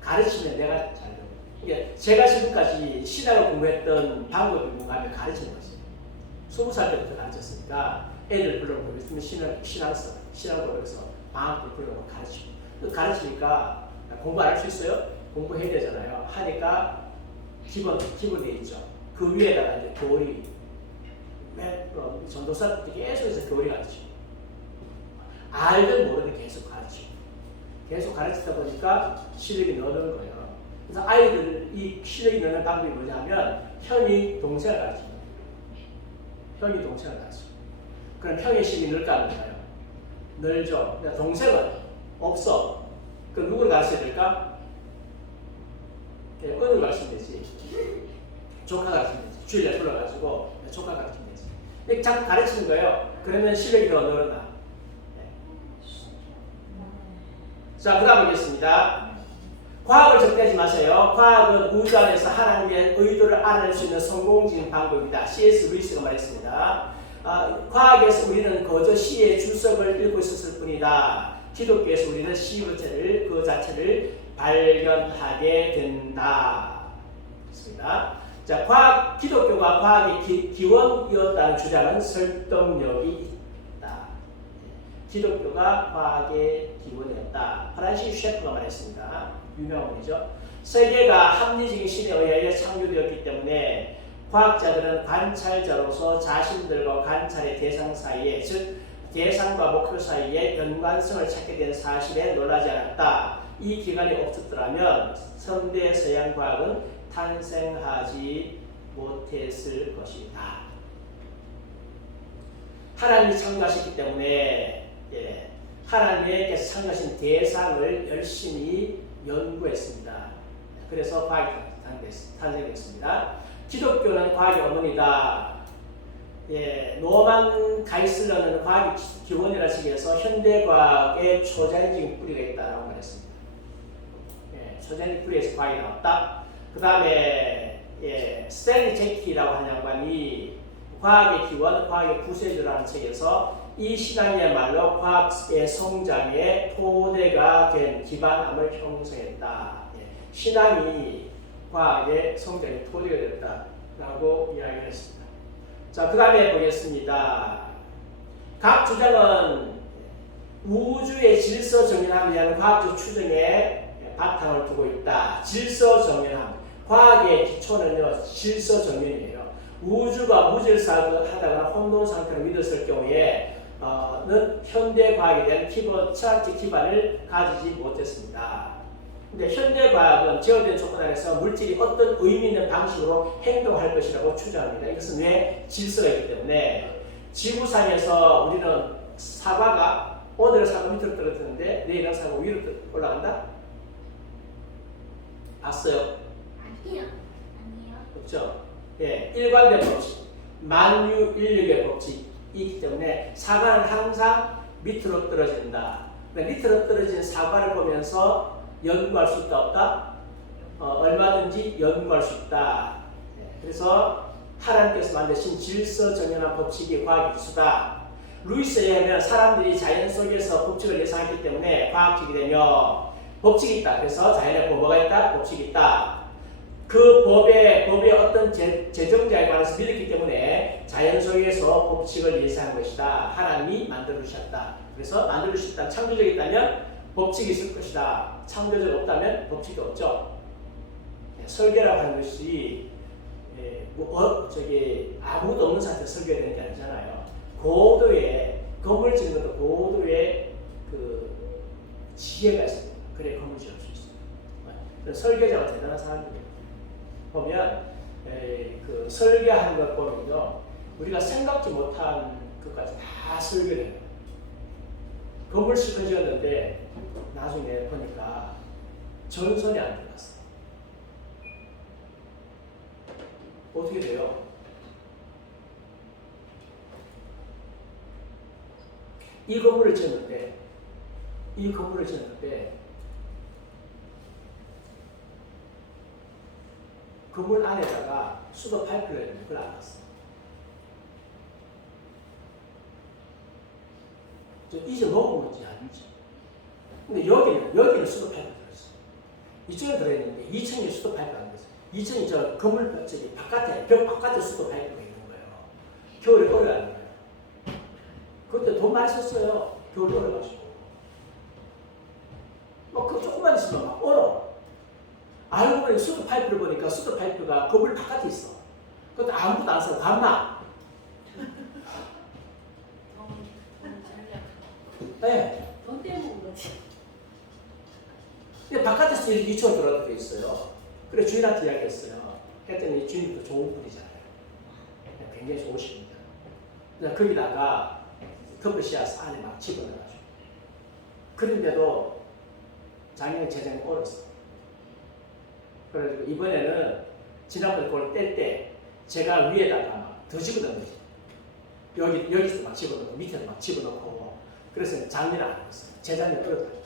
가르치면 내가 잘 되고. 그러니까 제가 지금까지 신학을 공부했던 방법이 뭔가 하면 가르치는 것이에요. 20살 때부터 가르쳤으니까 애들 불러보고 요즘에 신앙고에서 방학 때 불러보고 가르치고 가르치니까 공부 안 할 수 있어요? 공부해야 되잖아요. 하니까 기본돼 있죠. 그 위에다가 이제 교리 전도사 때 계속해서 교리 가르치고 알든 모르든 계속 가르치고 계속 가르치다 보니까 실력이 늘는 거예요. 그래서 아이들 이 실력이 늘는 방법이 뭐냐면 형이 동생을 가르치는 거예요. 형이 동생을 가르치고 그럼 형의 실력이 늘까 안 늘까요? 늘죠. 근데 동생은 없어. 그럼 누구를 가르쳐야 될까? 어느 가르치면 되지? 조카 가르치면 되지. 주일날 불러가지고 조카 가르치면 되지. 이렇게 자꾸 가르치는 거예요. 그러면 실력이 더 늘어나. 자, 그 다음 보겠습니다. 과학을 적대하지 마세요. 과학은 우주 안에서 하나님의 의도를 알아낼 수 있는 성공적인 방법입니다. C.S. 루이스가 말했습니다. 과학에서 우리는 거저 시의 주석을 읽고 있었을 뿐이다. 기독교에서 우리는 시 그 자체를 발견하게 된다. 그렇습니다. 자, 기독교가 과학의 기원이었다는 주장은 설득력이 있다. 기독교가 과학의 기원이었다. 프란시스 셰프가 말했습니다. 유명한 분이죠. 세계가 합리적인 신에 의하여 창조되었기 때문에 과학자들은 관찰자로서 자신들과 관찰의 대상 사이에, 즉 대상과 목표 사이에 연관성을 찾게 된 사실에 놀라지 않았다. 이 기간이 없었더라면 현대 서양 과학은 탄생하지 못했을 것이다. 하나님이 창조하셨기 때문에 하나님께서 창조하신 대상을 열심히 연구했습니다. 그래서 과학이 탄생했습니다. 기독교는 과학의 어머니다. 노만 가이슬러는 과학의 기원이라는 책에서 현대 과학의 초자연적인 뿌리가 있다고 말했습니다. 초자연적 뿌리에서 과학이 나왔다. 그 다음에 스탠리 제키라고 하는 양반이 과학의 기원, 과학의 구세주라는 책에서 이 신앙이야말로 과학의 성장의 토대가 된 기반함을 형성했다. 신앙이 과학의 성장의 토대가 됐다라고 이야기를 했습니다. 자, 그 다음에 보겠습니다. 각 주장은 우주의 질서 정연함에 대한 과학적 추정에 바탕을 두고 있다. 질서 정연함. 과학의 기초는요, 질서 정연이에요. 우주가 무질서하다거나 혼돈 상태로 믿었을 경우에 는 현대 과학에 대한 철학적 기반을 가지지 못했습니다. 근데 현대 과학은 제어된 조건 안에서 물질이 어떤 의미 있는 방식으로 행동할 것이라고 추정합니다. 이것은 왜 질서가 있기 때문에 지구상에서 우리는 사과가 오늘은 사과 밑으로 떨어지는데 내일은 사과 위로 올라간다? 봤어요? 아니요. 없죠? 일관된 법칙, 만유인력의 법칙이기 때문에 사과는 항상 밑으로 떨어진다. 그러니까 밑으로 떨어진 사과를 보면서 연구할 수 있다 없다? 얼마든지 연구할 수 있다. 그래서 하나님께서 만드신 질서 정연한 법칙이 과학의 기초다. 루이스에 의하면 사람들이 자연 속에서 법칙을 예상했기 때문에 과학적이 되며 법칙이 있다. 그래서 자연에 뭐가 있다? 법칙이 있다. 그 법의 어떤 제정자에 관해서 믿었기 때문에 자연 속에서 법칙을 예상한 것이다. 하나님이 만들어 주셨다. 그래서 만들어 주셨다. 창조적이 있다면 법칙이 있을 것이다. 창조적 없다면 법칙이 없죠. 설계라고 하는 것이 아무것도 없는 상태에서 설계되는 게 아니잖아요. 고도의 건물 짓는 것도 고도의 그 지혜가 있습니다. 그래 건물 지을 수 있어요. 설계자가 대단한 사람들이에요. 보면 그 설계하는 걸 보면요, 우리가 생각지 못한 것까지 다 설계를 해요. 건물 실컷 지었는데 나중에 보니까 전선이 안 들어갔어. 어떻게 돼요? 이 건물을 지었는데 건물 안에다가 수도 파이프를 했는데 그걸 안 놨어. 이제 먹어보는지 아닌지. 근데 여기는 수도 파이프 들어있어. 이쪽에 들어있는데 2층에 수도 파이프 안 들어있어. 2층이 저 건물 바깥에 벽 바깥에 수도 파이프가 있는 거예요. 겨울에 얼어야 돼요. 그때 돈 많이 썼어요. 겨울에 얼어가지고. 그 조금만 있으면 막 얼어. 알고 보니 수도 파이프를 보니까 수도 파이프가 건물 바깥에 있어. 그것도 아무것도 안 써. 밤낮. 전략. 네. 돈 때문에 그렇지. 근데 바깥에서 이렇게 유치원 들어가게 돼 있어요. 그래 주인한테 이야기했어요. 했더니 주인도 좋은 분이잖아요. 굉장히 좋으십니다. 그냥 거기다가 덮을 씨앗 안에 막 집어넣어가지고. 그런데도 작년에 재정이 얼었어. 그래서 이번에는 지난번에 그걸 뗄 때 제가 위에다가 막 더 집어넣은 거지. 여기서 막 집어넣고 밑에도 막 집어넣고 그래서 작년에 안 얼었어요. 재작년에 얼었다.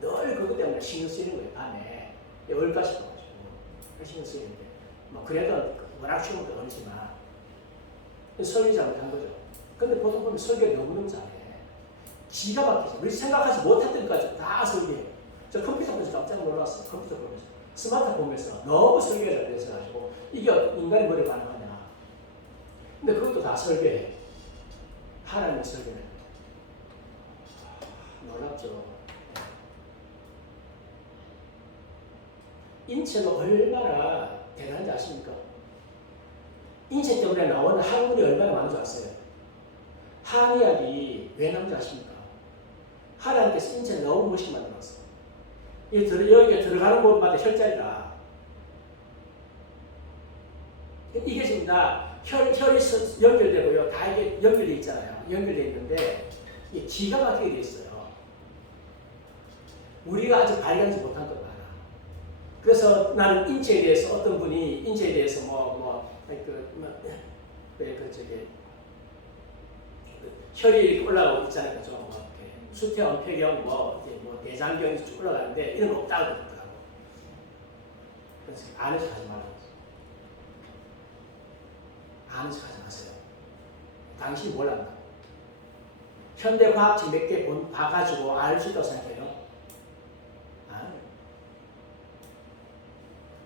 늘 그것 때문에 신경 쓰이는 거예요. 밤에 얼까 싶어가지고 신경 쓰이는데 뭐 그래도 워낙 쉬운 건 아니지만 설계 잘못한 거죠. 근데 보통 보면 설계 너무너무 잘해. 기가 막히죠. 우리 생각하지 못했던 것까지 다 설계해. 저 컴퓨터 보면서 깜짝 놀랐어요. 컴퓨터 보면서 스마트폰 보면서 너무 설계가 잘 돼서가지고 이게 인간의 머리가 가능하냐. 근데 그것도 다 설계해. 하나님의 설계는 놀랍죠. 인체가 얼마나 대단한지 아십니까? 인체 때문에 나오는 학문이 얼마나 많은 줄 아세요? 한의학이 왜 나온지 아십니까? 하나님께서 인체를 너무 멋있게 만들었어. 여기에 들어가는 곳마다 혈자리라. 이게 지금 다 혈이 연결되고요. 다 이게 연결되어 있잖아요. 연결되어 있는데 이게 기가 막히게 되어 있어요. 우리가 아직 발견하지 못한 것 많아. 그래서 나는 인체에 대해서 어떤 분이 인체에 대해서 혈이 이렇게 올라가고 있잖아요. 수태원, 폐경, 대장경이 쭉 올라가는데 이런 거 없다고 그러더라고. 그래서 안에서 가지 말라고. 안에서 가지 마세요. 당신이 뭘 안다. 현대 과학책 몇 개 봐가지고 알 수 있다고 생각해요.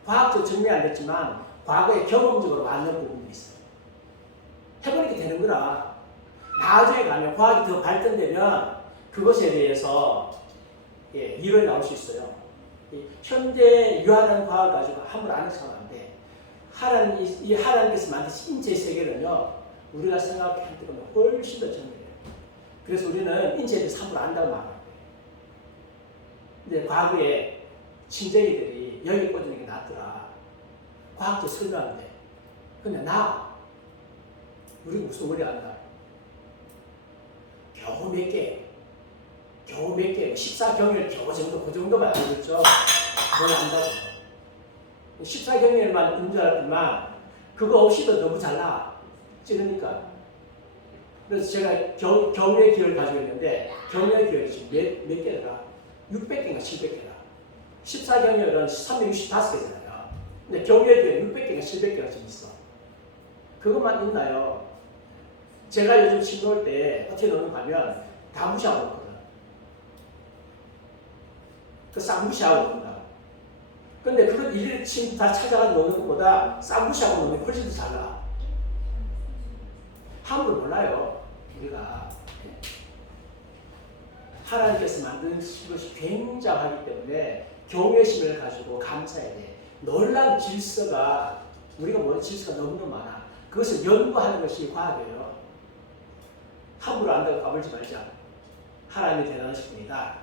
과학적으로 증명이 안 됐지만 과거에 경험적으로 맞는 부분이 있어요. 해보니까 되는 거라. 나중에 가면 과학이 더 발전되면 그것에 대해서 이론이 나올 수 있어요. 현대 유한한 과학을 가지고 함부로 안 해서는 안 돼. 하나님께서 만드신 인체의 세계는요, 우리가 생각한 것보다 훨씬 더 정밀해요. 그래서 우리는 인체에 대해서 함부로 안다고 말하는 거예요. 근데 과거에 친정이들이 여기 꽂는 게 낫더라. 과학도 설명하는데. 근데 우리 무슨 머리 안다. 겨우 몇 개, 14경일 겨우 정도, 그 정도만 알고 있죠. 뭘 안다고. 14경일만 있는 줄 알았지만, 그거 없이도 너무 잘 나와. 찌르니까. 그래서 제가 경례 기회를 가지고 있는데, 경례 기회를 지금 몇 개더라? 600개인가 700개라. 14경열은 365개잖아요. 근데 경례기에 600개가 700개가 지금 있어. 그것만 있나요? 제가 요즘 침 놓을 때 어떻게 놓는가 하면 다 무시하고 놓거든. 싹 무시하고 놓는다. 근데 그런 일일 침 다 찾아가서 놓는 것보다 싹 무시하고 놓는 게 훨씬 더 잘 나와. 함부로 몰라요. 우리가. 하나님께서 만든 것이 굉장하기 때문에 경외심을 가지고 감사해야 돼. 놀란 질서가, 우리가 모르는 질서가 너무너무 많아. 그것을 연구하는 것이 과학이에요. 함부로 안다고 까불지 말자. 하나님이 대단하신 분이다.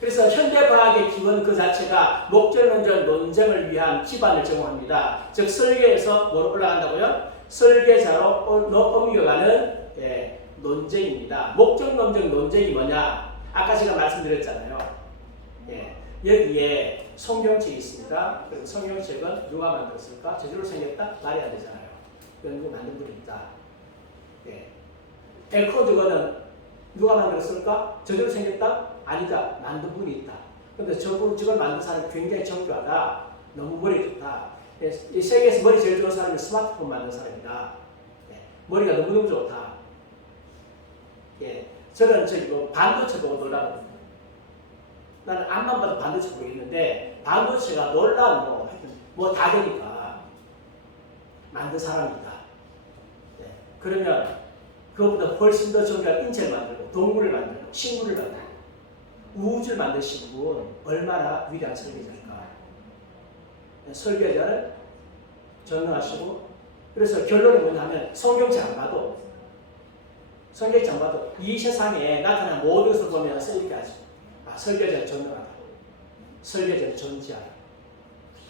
그래서 현대과학의 기원 그 자체가 목적론적 논쟁을 위한 기반을 제공합니다. 즉 설계에서 뭐로 올라간다고요? 설계자로 옮겨가는 논쟁입니다. 목적론적 논쟁이 뭐냐? 아까 제가 말씀드렸잖아요. 여기에 성경책이 있습니다. 그럼 성경책은 누가 만들었을까? 저절로 생겼다? 말이 안 되잖아요. 연구 만든 분이 있다. 엘코드거는 누가 만들었을까? 저절로 생겼다? 아니다. 만든 분이 있다. 근데 저걸 만든 사람이 굉장히 정교하다. 너무 머리 좋다. 이 세계에서 머리 제일 좋은 사람이 스마트폰 만든 사람이다. 머리가 너무너무 좋다. 저는 반도체 보고 놀라거든요. 나는 앞만 봐도 반도체 보이는데 반도체가 놀라운 뭐 다 되니까 만든 사람이다. 그러면 그것보다 훨씬 더 정교한 인체를 만들고 동물을 만들고 식물을 만들고 우주를 만드신 분 얼마나 위대한 설계자일까. 설계자는 전능하시고, 그래서 결론이 뭐냐면 성경책 안 봐도 이 세상에 나타난 모든 것을 보면서 이렇게 하죠. 아, 설계자는 전능하다. 설계자는 전지하다.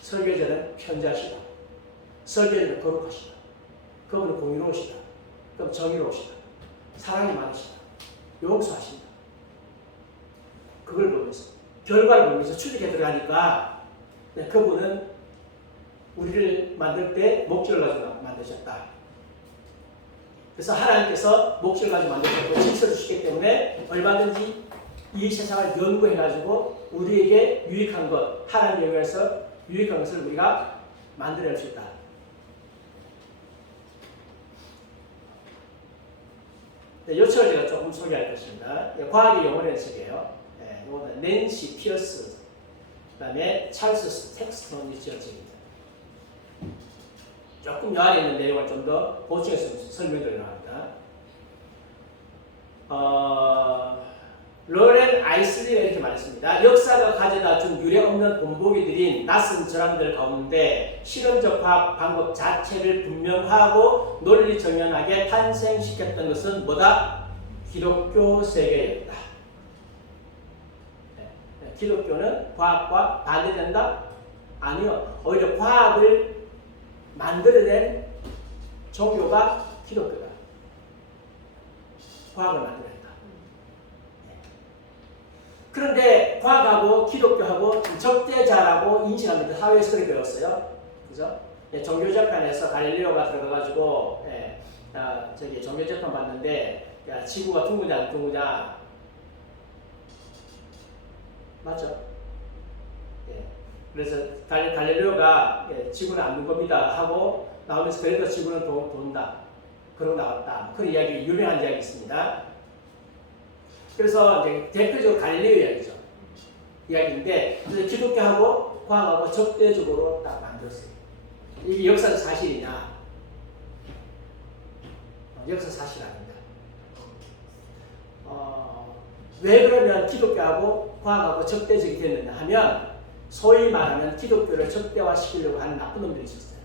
설계자는 편지하시다. 설계자는 거룩하시다. 그분은 공의로우시다. 그럼 정의로우시다. 사랑이 많으시다. 용서하신다. 그걸 보면서 결과를 보면서 추적해 들어가니까 그분은 우리를 만들 때 목적을 가지고 만드셨다. 그래서 하나님께서 목적을 가지고 만드셨고 질서를 주시기 때문에 얼마든지 이 세상을 연구해가지고 우리에게 유익한 것, 하나님 영역에서 유익한 것을 우리가 만들어낼 수 있다. 요청을 제가 조금 소개할 것입니다. 과학의 영혼의 책이에요. 이거는 낸시 피어스, 그 다음에 찰스 텍스턴이 지어집니다. 조금 요 안에 있는 내용을 좀 더 보충해서 설명드리려고 합니다. 로렌 아이슬리가 이렇게 말했습니다. 역사가 가져다 준 유례 없는 본보기 들인 낯선 저람들 가운데 실험적 과학 방법 자체를 분명하고 논리 정연하게 탄생시켰던 것은 뭐다? 기독교 세계였다. 기독교는 과학과 반대된다? 아니요. 오히려 과학을 만들어낸 종교가 기독교다. 과학을 만들어낸다. 그런데 과학하고 기독교하고 적대자라고 인식합니다. 사회에서 그렇게 배웠어요. 그죠? 종교재판에서 갈릴레오가 들어가가지고 저기 종교재판 받는데 야, 지구가 둥그냐 안 둥그냐 맞죠? 그래서 갈릴레오가 지구는 안 둔 겁니다 하고 나오면서 그래도 지구는 돈다. 그러고 나왔다. 그런 이야기, 유명한 이야기 있습니다. 그래서 이제 대표적으로 갈릴레오 이야기인데 기독교하고 과학하고 적대적으로 딱 만들었어요. 이게 역사적 사실이냐? 역사 사실 아닙니다. 왜 그러면 기독교하고 과학하고 적대적이 됐느냐 하면 소위 말하면 기독교를 적대화시키려고 하는 나쁜 놈들이 있었어요.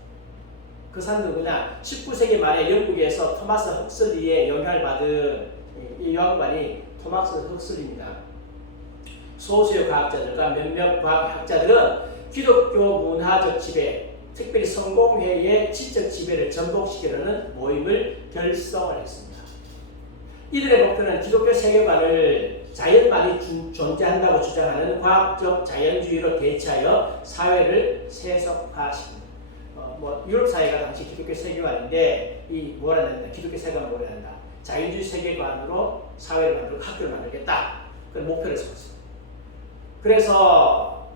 그 사람들은 그냥 19세기 말에 영국에서 토마스 헉슬리의 영향을 받은 이 양반이 토마스 헉슬리입니다. 소수의 과학자들과 몇몇 과학학자들은 기독교 문화적 지배, 특별히 성공회의 지적 지배를 전복시키려는 모임을 결성을 했습니다. 이들의 목표는 기독교 세계관을 자연만이 존재한다고 주장하는 과학적 자연주의로 대체하여 사회를 세속화시킵니다. 유럽 사회가 당시 기독교 세계관인데 이 뭐라 한다? 기독교 세계관 뭐라 한다? 자연주의 세계관으로 사회를 만들고 학교를 만들겠다. 그런 목표를 세웠습니다. 그래서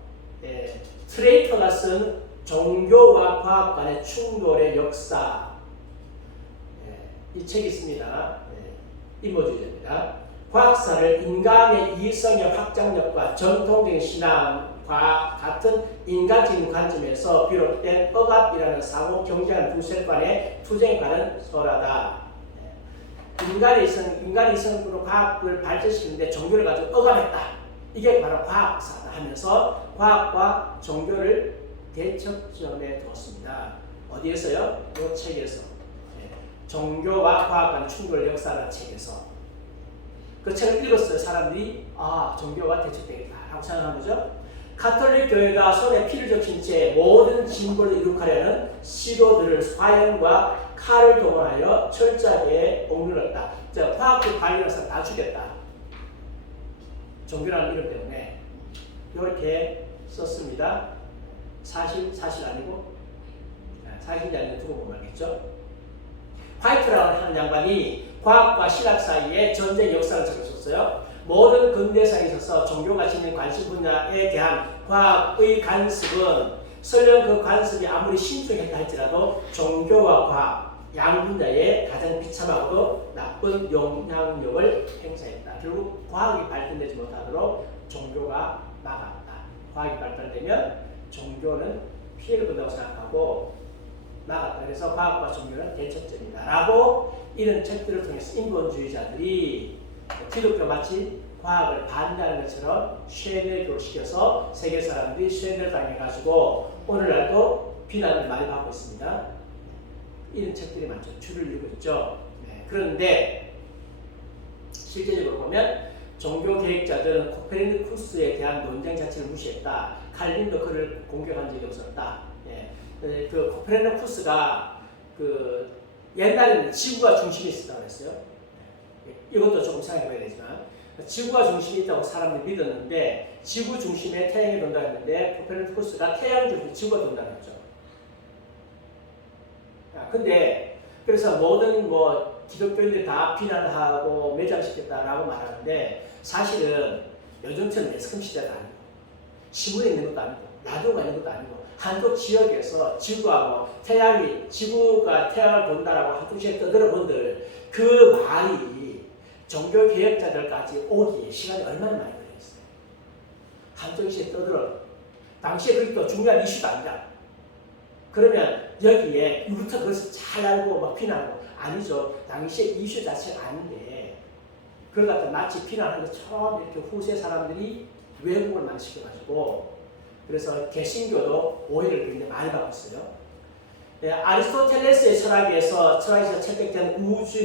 트레이터가 쓴 종교와 과학 간의 충돌의 역사 이 책이 있습니다. 인본주의자입니다. 과학사를 인간의 이성의 확장력과 전통적인 신앙과 같은 인간적인 관점에서 비롯된 억압이라는 상호 경쟁하는 두 세력간의 투쟁에 관한 설화다. 인간의 이성으로 과학을 발전시키는데 종교를 가지고 억압했다. 이게 바로 과학사다 하면서 과학과 종교를 대척점에 두었습니다. 어디에서요? 이 책에서. 종교와 과학 간의 충돌 역사라는 책에서. 그 책을 읽었어요. 사람들이 종교가 대척되겠다 라고 생각한 거죠. 가톨릭 교회가 손에 피를 적신 채 모든 진보를 이룩하려는 시도들을 화형과 칼을 동원하여 철저하게 억눌렀다. 과학적 발견해서 다 죽였다. 종교라는 이름 때문에 이렇게 썼습니다. 사실 아니고 사실이 아니고 두고 보면 알겠죠. 화이트라고 하는 양반이 과학과 신학 사이에 전쟁 역사를 적었었어요. 모든 근대사에 있어서 종교가 지닌 관심 분야에 대한 과학의 간섭은 설령 그 간섭이 아무리 신중했다 할지라도 종교와 과학 양 분야에 가장 비참하고도 나쁜 영향력을 행사했다. 결국 과학이 발전되지 못하도록 종교가 막았다. 과학이 발달되면 종교는 피해를 본다고 생각하고 나갔다. 그래서 과학과 종교는 대척점이다 라고 이런 책들을 통해서 인본주의자들이 기독교 마치 과학을 반대하는 것처럼 쇠뇌교를 시켜서 세계 사람들이 쇠뇌를 당해가지고 오늘날도 비난을 많이 받고 있습니다. 이런 책들이 많죠. 줄을 이루고 있죠. 네. 그런데 실제적으로 보면 종교 계획자들은 코페르니쿠스에 대한 논쟁 자체를 무시했다. 칼빈도 그를 공격한 적이 없었다. 예. 그 코페르니쿠스가 그 옛날에는 지구가 중심이 있었다고 그랬어요. 예. 이것도 조금 생각해봐야 되지만 지구가 중심이 있다고 사람들이 믿었는데 지구 중심에 태양이 돈다 했는데 코페르니쿠스가 태양 중심에 지구가 돈다 했죠. 근데 그래서 모든 뭐 기독교인들이 다 비난하고 매장시켰다라고 말하는데 사실은 요즘처럼 매스컴 시대가 아니고 신문에 있는 것도 아니고 라디오가 있는 것도 아니고 한국 지역에서 지구가 뭐 지구가 태양을 본다라고 한두 시에 떠들어본들 그 말이 종교 개혁자들까지 오기에 시간이 얼마나 많이 걸렸어요. 한두 시에 떠들어. 당시에 그게 또 중요한 이슈도 아니다. 그러면 여기에 우리부터 그것을 잘 알고 막 비난하고 아니죠. 당시에 이슈 자체가 아닌데 그걸 갖다 마치 비난하는 것처럼 이렇게 후세 사람들이 왜곡을 많이 시켜가지고 그래서 개신교도 오해를 굉장히 많이 받고 있어요. 네, 아리스토텔레스의 철학에서 채택된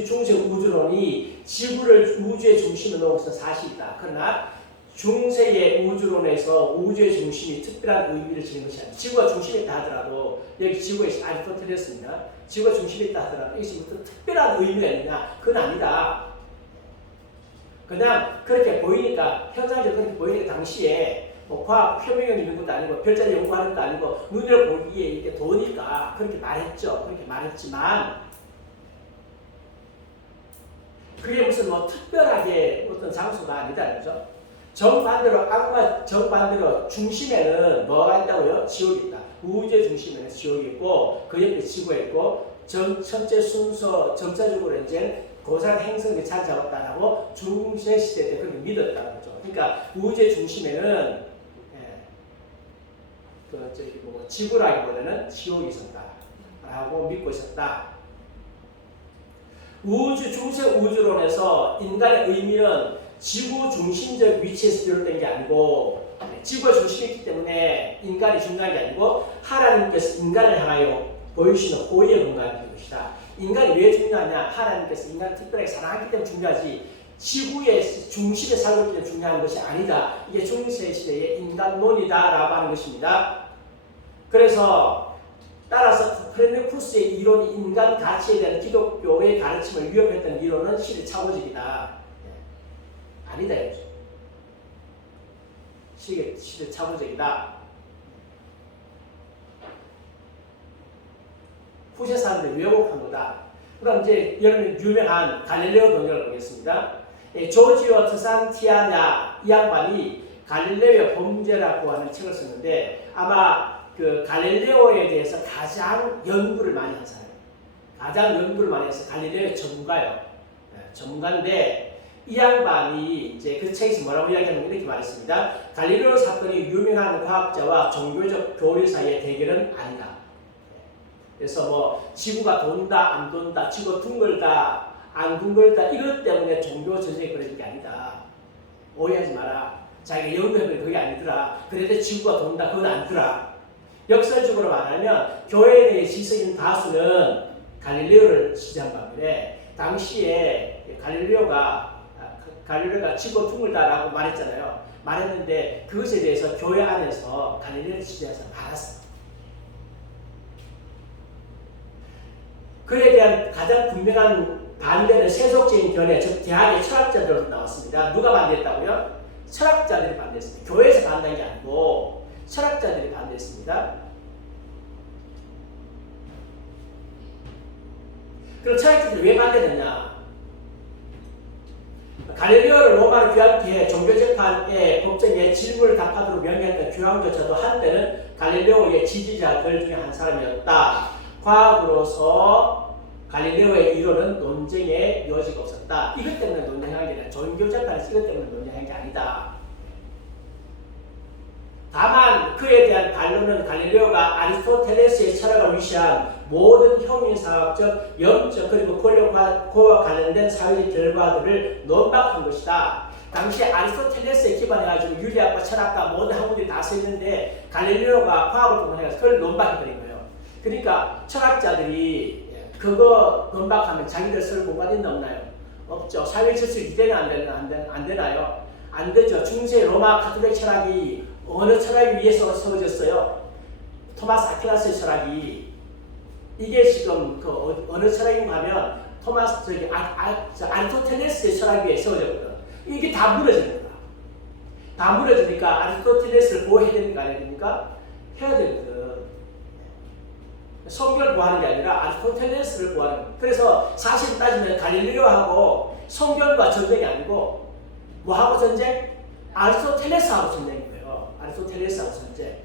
중세 우주론이 지구를 우주의 중심에 놓은 것은 사실이다. 그러나 중세의 우주론에서 우주의 중심이 특별한 의미를 지닌 것이 아닙니다. 지구가 중심에 있다 하더라도 여기 지구에 아리스토텔레스입니다. 지구가 중심에 있다 하더라도 이것이 무슨 특별한 의미가 있느냐? 그건 아니다. 그냥 그렇게 보이니까 현상적으로 그렇게 보이니까 당시에 뭐 과학 표명을 읽는 것도 아니고 별자리 연구하는 것도 아니고 눈으로 보기에 이렇게 도니까 그렇게 말했죠. 그렇게 말했지만 그게 무슨 뭐 특별하게 어떤 장소가 아니다 그죠? 정반대로 중심에는 뭐가 있다고요? 지옥이 있다. 우주의 중심에는 지옥이 있고 그 옆에 지구가 있고 전체 순서 점차적으로 이제 고상 행성이 자리 잡았다라고 중세 시대 때 그렇게 믿었다는 거죠. 그러니까 우주의 중심에는 지구라기보다는 지옥이 있었다라고 믿고 있었다. 중세 우주론에서 인간의 의미는 지구 중심적 위치에서 비롯된 게 아니고 지구가 중심이 있기 때문에 인간이 중요한 게 아니고 하나님께서 인간을 향하여 보이시는 호의의 공간인 것이다. 인간이 왜 중요하냐? 하나님께서 인간을 특별하게 사랑했기 때문에 중요하지 지구의 중심에 살고 있기 때문에 중요한 것이 아니다. 이게 중세 시대의 인간론이다라고 하는 것입니다. 그래서 따라서 코페르니쿠스의 이론이 인간 가치에 대한 기독교의 가르침을 위협했던 이론은 시대착오적이다. 아니다. 시대착오적이다. 후세 사람들이 왜곡한 거다. 그럼 이제 여러분 유명한 갈릴레오 논쟁을 보겠습니다. 조지오 트산티아냐 이 양반이 갈릴레오의 범죄라고 하는 책을 썼는데 아마 그 갈릴레오에 대해서 가장 연구를 많이 한 사람이에요. 가장 연구를 많이 해서 갈릴레오의 전문가예요. 전문가인데 이 양반이 이제 그 책에서 뭐라고 이야기하면 이렇게 말했습니다. 갈릴레오 사건이 유명한 과학자와 종교적 교리 사이의 대결은 아니다. 그래서 뭐 지구가 돈다 안 돈다 지구가 둥글다 안 둥글다 이것 때문에 종교 전쟁이 벌어진 게 아니다. 오해하지 마라. 자기가 연구해보니 그게 아니더라. 그래도 지구가 돈다 그건 아니더라. 역설적으로 말하면 교회 내의 지식인 다수는 갈릴레오를 지지한 건데 당시에 갈릴레오가 지구가 둥글다라고 말했잖아요. 말했는데 그것에 대해서 교회 안에서 갈릴레오를 지지한 사람 많았어요. 그에 대한 가장 분명한 반대는 세속적인 견해, 즉 대학의 철학자들로 나왔습니다. 누가 반대했다고요? 철학자들이 반대했습니다. 교회에서 반대한 게 아니고 철학자들이 반대했습니다. 그럼 철학자들이 왜 반대했냐? 갈릴레오를 로마로 귀환케 해 종교재판의 법정에 질문을 답하도록 명령했던 교황조차도 한때는 갈릴레오의 지지자들 중에 한 사람이었다. 과학으로서 갈릴레오의 이론은 논쟁의 여지가 없었다. 이것 때문에 논쟁한 게 아니라 종교재판에서 이것 때문에 논쟁한 게 아니다. 다만 그에 대한 반론은 갈릴레오가 아리스토텔레스의 철학을 위시한 모든 형용사학적, 영적 그리고 권력과 관련된 사회적 결과들을 논박한 것이다. 당시 아리스토텔레스에 기반해가지고 윤리학과 철학과 모든 학문들이 다 써있는데 갈릴레오가 과학을 통해서 그걸 논박해버린 거예요. 그러니까 철학자들이 그거 논박하면 자기들 쓸 공간이 있나 없나요? 없죠. 사회 질서 유대는 안 되나요? 안 되죠. 중세 로마 가톨릭 철학이 어느 철학에 위해서 세워졌어요? 토마스 아퀴나스의 철학이. 이게 지금 그 어느 철학인가 하면 아리스토텔레스의 철학 위에 세워졌거든. 이게 다 무너지는 거야. 다 무너지니까 아리스토텔레스를 보호해야 되는 거 아니야 됩니까? 해야 되거든. 성경을 구하는 게 아니라 아리스토텔레스를 구하는 거예요. 그래서 사실 따지면 갈릴레오하고 성경과 전쟁이 아니고 뭐하고 전쟁? 아리스토텔레스하고 전쟁인 거예요. 아리스토텔레스하고 전쟁.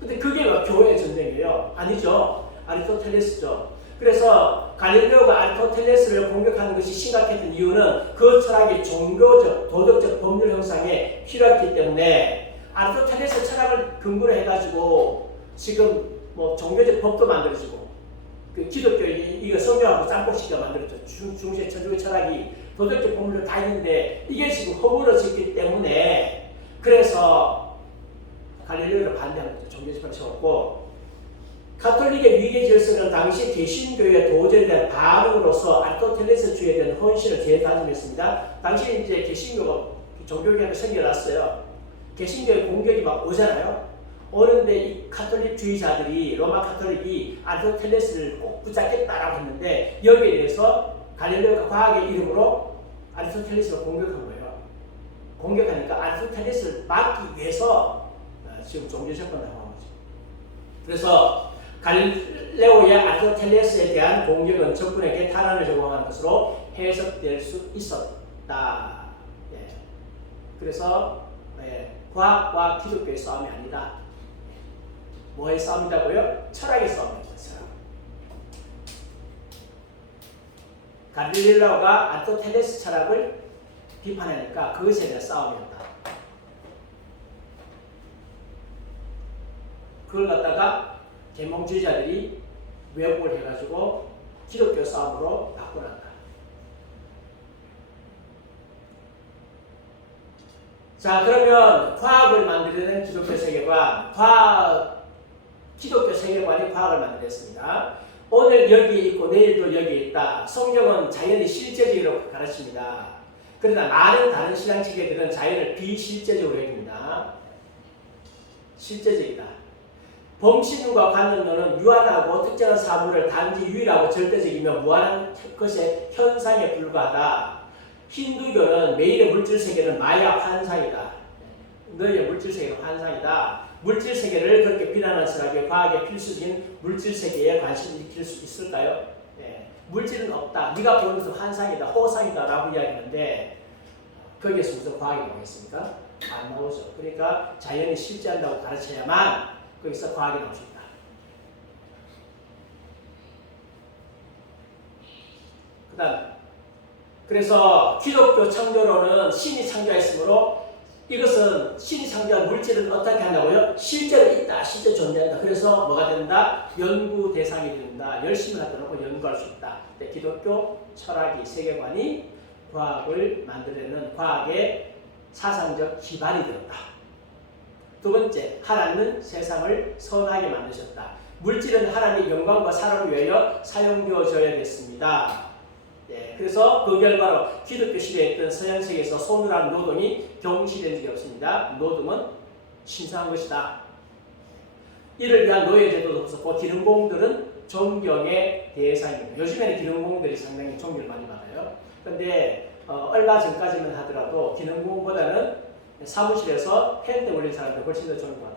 근데 그게 교회의 전쟁이에요? 아니죠. 아리스토텔레스죠. 그래서 갈릴레오가 아리스토텔레스를 공격하는 것이 심각했던 이유는 그 철학이 종교적, 도덕적 법률 형성에 필요했기 때문에 아리스토텔레스 철학을 근거로 해가지고 지금 뭐 종교적 법도 만들어지고 그 기독교 이거 성경하고 짬뽕시켜 만들었죠. 중세 천주교 철학이 도덕적 법률도 다 있는데 이게 지금 허물어졌기 때문에 그래서 갈릴레오를 반대하는 거죠. 종교집을 세웠고 가톨릭의 위계 질서는 당시 개신교의 도전에 대한 반응으로서 아리스토텔레스주의에 대한 헌신을 재다짐했습니다. 당시 이제 개신교가 종교개혁이 생겨났어요. 개신교의 공격이 막 오잖아요. 오는데 이 가톨릭주의자들이 로마 가톨릭이 아리스토텔레스를 꼭 붙잡겠다라고 했는데 여기에 대해서 갈릴레오가 과학의 이름으로 아리스토텔레스를 공격한 거예요. 공격하니까 아리스토텔레스를 막기 위해서 지금 종교재판을 하는 거죠. 그래서 갈릴레오의 아리스토텔레스에 대한 공격은 적군에게 탄환을 제공하는 것으로 해석될 수 있었다. 예. 그래서 과학과 기독교의 싸움이 아니다. 뭐의 싸움이라고요? 철학의 싸움입니다. 갈릴레오가 아리스토텔레스 철학을 비판하니까 그것에 대한 싸움이었다. 그걸 갖다가 계몽주의자들이 왜곡을 해가지고 기독교 싸움으로 바꿔놨다. 자, 그러면 과학을 만들어낸 기독교 세계관, 기독교 세계관이 과학을 만들었습니다. 오늘 여기에 있고 내일도 여기에 있다. 성경은 자연이 실제적으로 가르칩니다. 그러나 많은 다른 신앙 체계들은 자연을 비실제적으로 여깁니다. 실제적이다. 범신론과 관념론은 유한하고 특정한 사물을 단지 유일하고 절대적이며 무한한 것의 현상에 불과하다. 힌두교는 매일의 물질 세계는 마야 환상이다. 너희의 물질 세계는 환상이다. 물질 세계를 그렇게 비난하는 철학이 과학의 필수적인 물질 세계에 관심을 일으킬 수 있을까요? 네. 물질은 없다. 네가 보는 것은 환상이다, 호상이다라고 이야기하는데 거기에서 무슨 과학이 나오겠습니까? 안 나오죠. 그러니까 자연이 실제한다고 가르쳐야만 거기서 과학이 나올 수 있다. 그다음 그래서 기독교 창조론은 신이 창조했으므로 이것은 신이 창조한 물질은 어떻게 한다고요? 실제로 있다, 실제 존재한다. 그래서 뭐가 된다? 연구 대상이 된다. 열심히 갖다 놓고 연구할 수 있다. 기독교 철학이 세계관이 과학을 만들어내는 과학의 사상적 기반이 되었다. 두 번째, 하나님은 세상을 선하게 만드셨다. 물질은 하나님의 영광과 사랑을 위하여 사용되어져야 됐습니다. 예, 그래서 그 결과로 기독교 시대에 있던 서양 세계에서 손으로 하는 노동이 경시된 적이 없습니다. 노동은 신성한 것이다. 이를 위한 노예제도도 없었고 기능공들은 존경의 대상입니다. 요즘에는 기능공들이 상당히 존경을 많이 받아요. 그런데 얼마 전까지만 하더라도 기능공보다는 사무실에서 펜트에 걸린 사람들 훨씬 더 존경받아.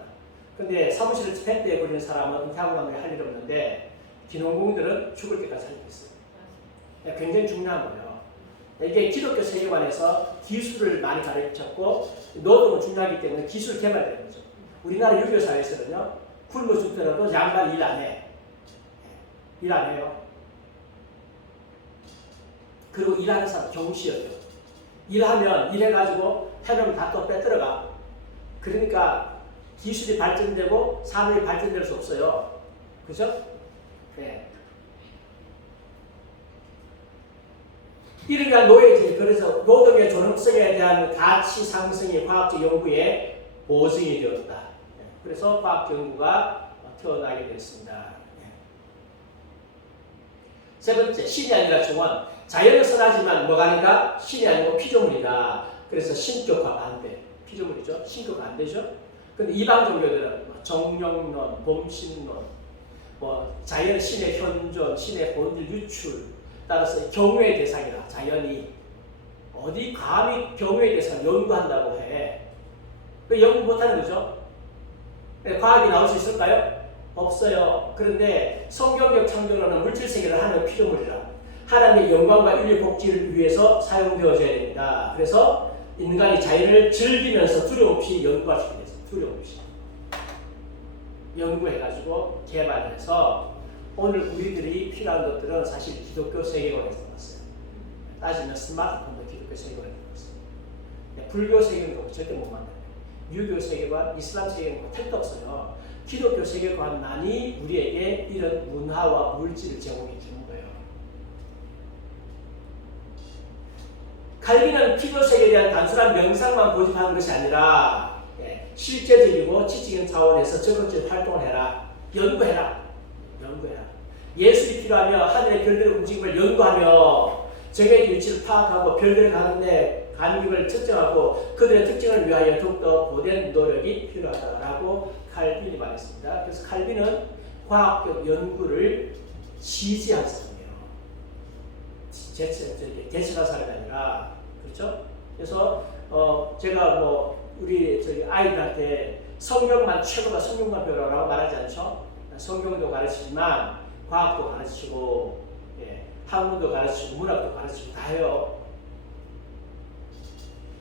근데 사무실에서 펜트에 걸린 사람은 은퇴하고 나면 할 일 없는데 기능공들은 죽을 때까지 할 수 있어요. 굉장히 중요한 거예요. 이게 기독교 세계관에서 기술을 많이 가르쳤고 노동은 중요하기 때문에 기술 개발되는 거죠. 우리나라 유교 사회에서는요, 굶어 죽더라도 양반 일 안 해. 일 안 해요. 그리고 일하는 사람 경시여요. 일하면 일해가지고 해놓으면 다 또 빼들어가. 그러니까 기술이 발전되고 산업이 발전될 수 없어요. 그죠? 네. 이를 위한 노예지. 그래서 노동의 존엄성에 대한 가치 상승이 과학적 연구의 보증이 되었다. 그래서 과학 연구가 태어나게 됐습니다. 세 번째, 신이 아니라 종원. 자연은 선하지만 뭐가 아닌가? 신이 아니고 피조물이다. 그래서 신격과 반대. 피조물이죠. 신격과 반대죠. 근데 이방 종교들은 정령론, 봄신론, 자연 신의 현존, 신의 본질 유출, 따라서 경외의 대상이라. 자연이 어디 감히 경외의 대상 연구한다고 해? 왜 연구 못하는 거죠? 과학이 나올 수 있을까요? 없어요. 그런데 성경적 창조론은 물질 세계를 하는 피조물이라. 하나님의 영광과 인류 복지를 위해서 사용되어져야 됩니다. 그래서 인간이 자연을 즐기면서 두려움 없이 연구할 수 있어요. 두려움 없이 연구해가지고 개발해서 오늘 우리들이 필요한 것들은 사실 기독교 세계관에서 나왔어요. 따지면 스마트폰도 기독교 세계관에서 나왔어요. 불교 세계관도 절대 못 만나요. 유교 세계관, 이슬람 세계관 택도 없어요. 기독교 세계관만이 우리에게 이런 문화와 물질을 제공해 주는 거예요. 칼빈은 피조 세계에 대한 단순한 명상만 고집하는 것이 아니라 실제적이고 지적인 차원에서 적극적 활동을 해라. 연구해라. 예술이 필요하며 하늘의 별들의 움직임을 연구하며 정의 위치를 파악하고 별들을 가는데 간격을 측정하고 그들의 특징을 위하여 더욱더 고된 노력이 필요하다라고 칼빈이 말했습니다. 그래서 칼빈은 과학적 연구를 지지한 사람이에요. 대체한 사람이 아니라. 그렇죠? 그래서 제가 우리 아이들한테 성경만 최고다, 성경만 배우라고 말하지 않죠? 성경도 가르치지만 과학도 가르치고 학문도 가르치고 문학도 가르치고 다 해요.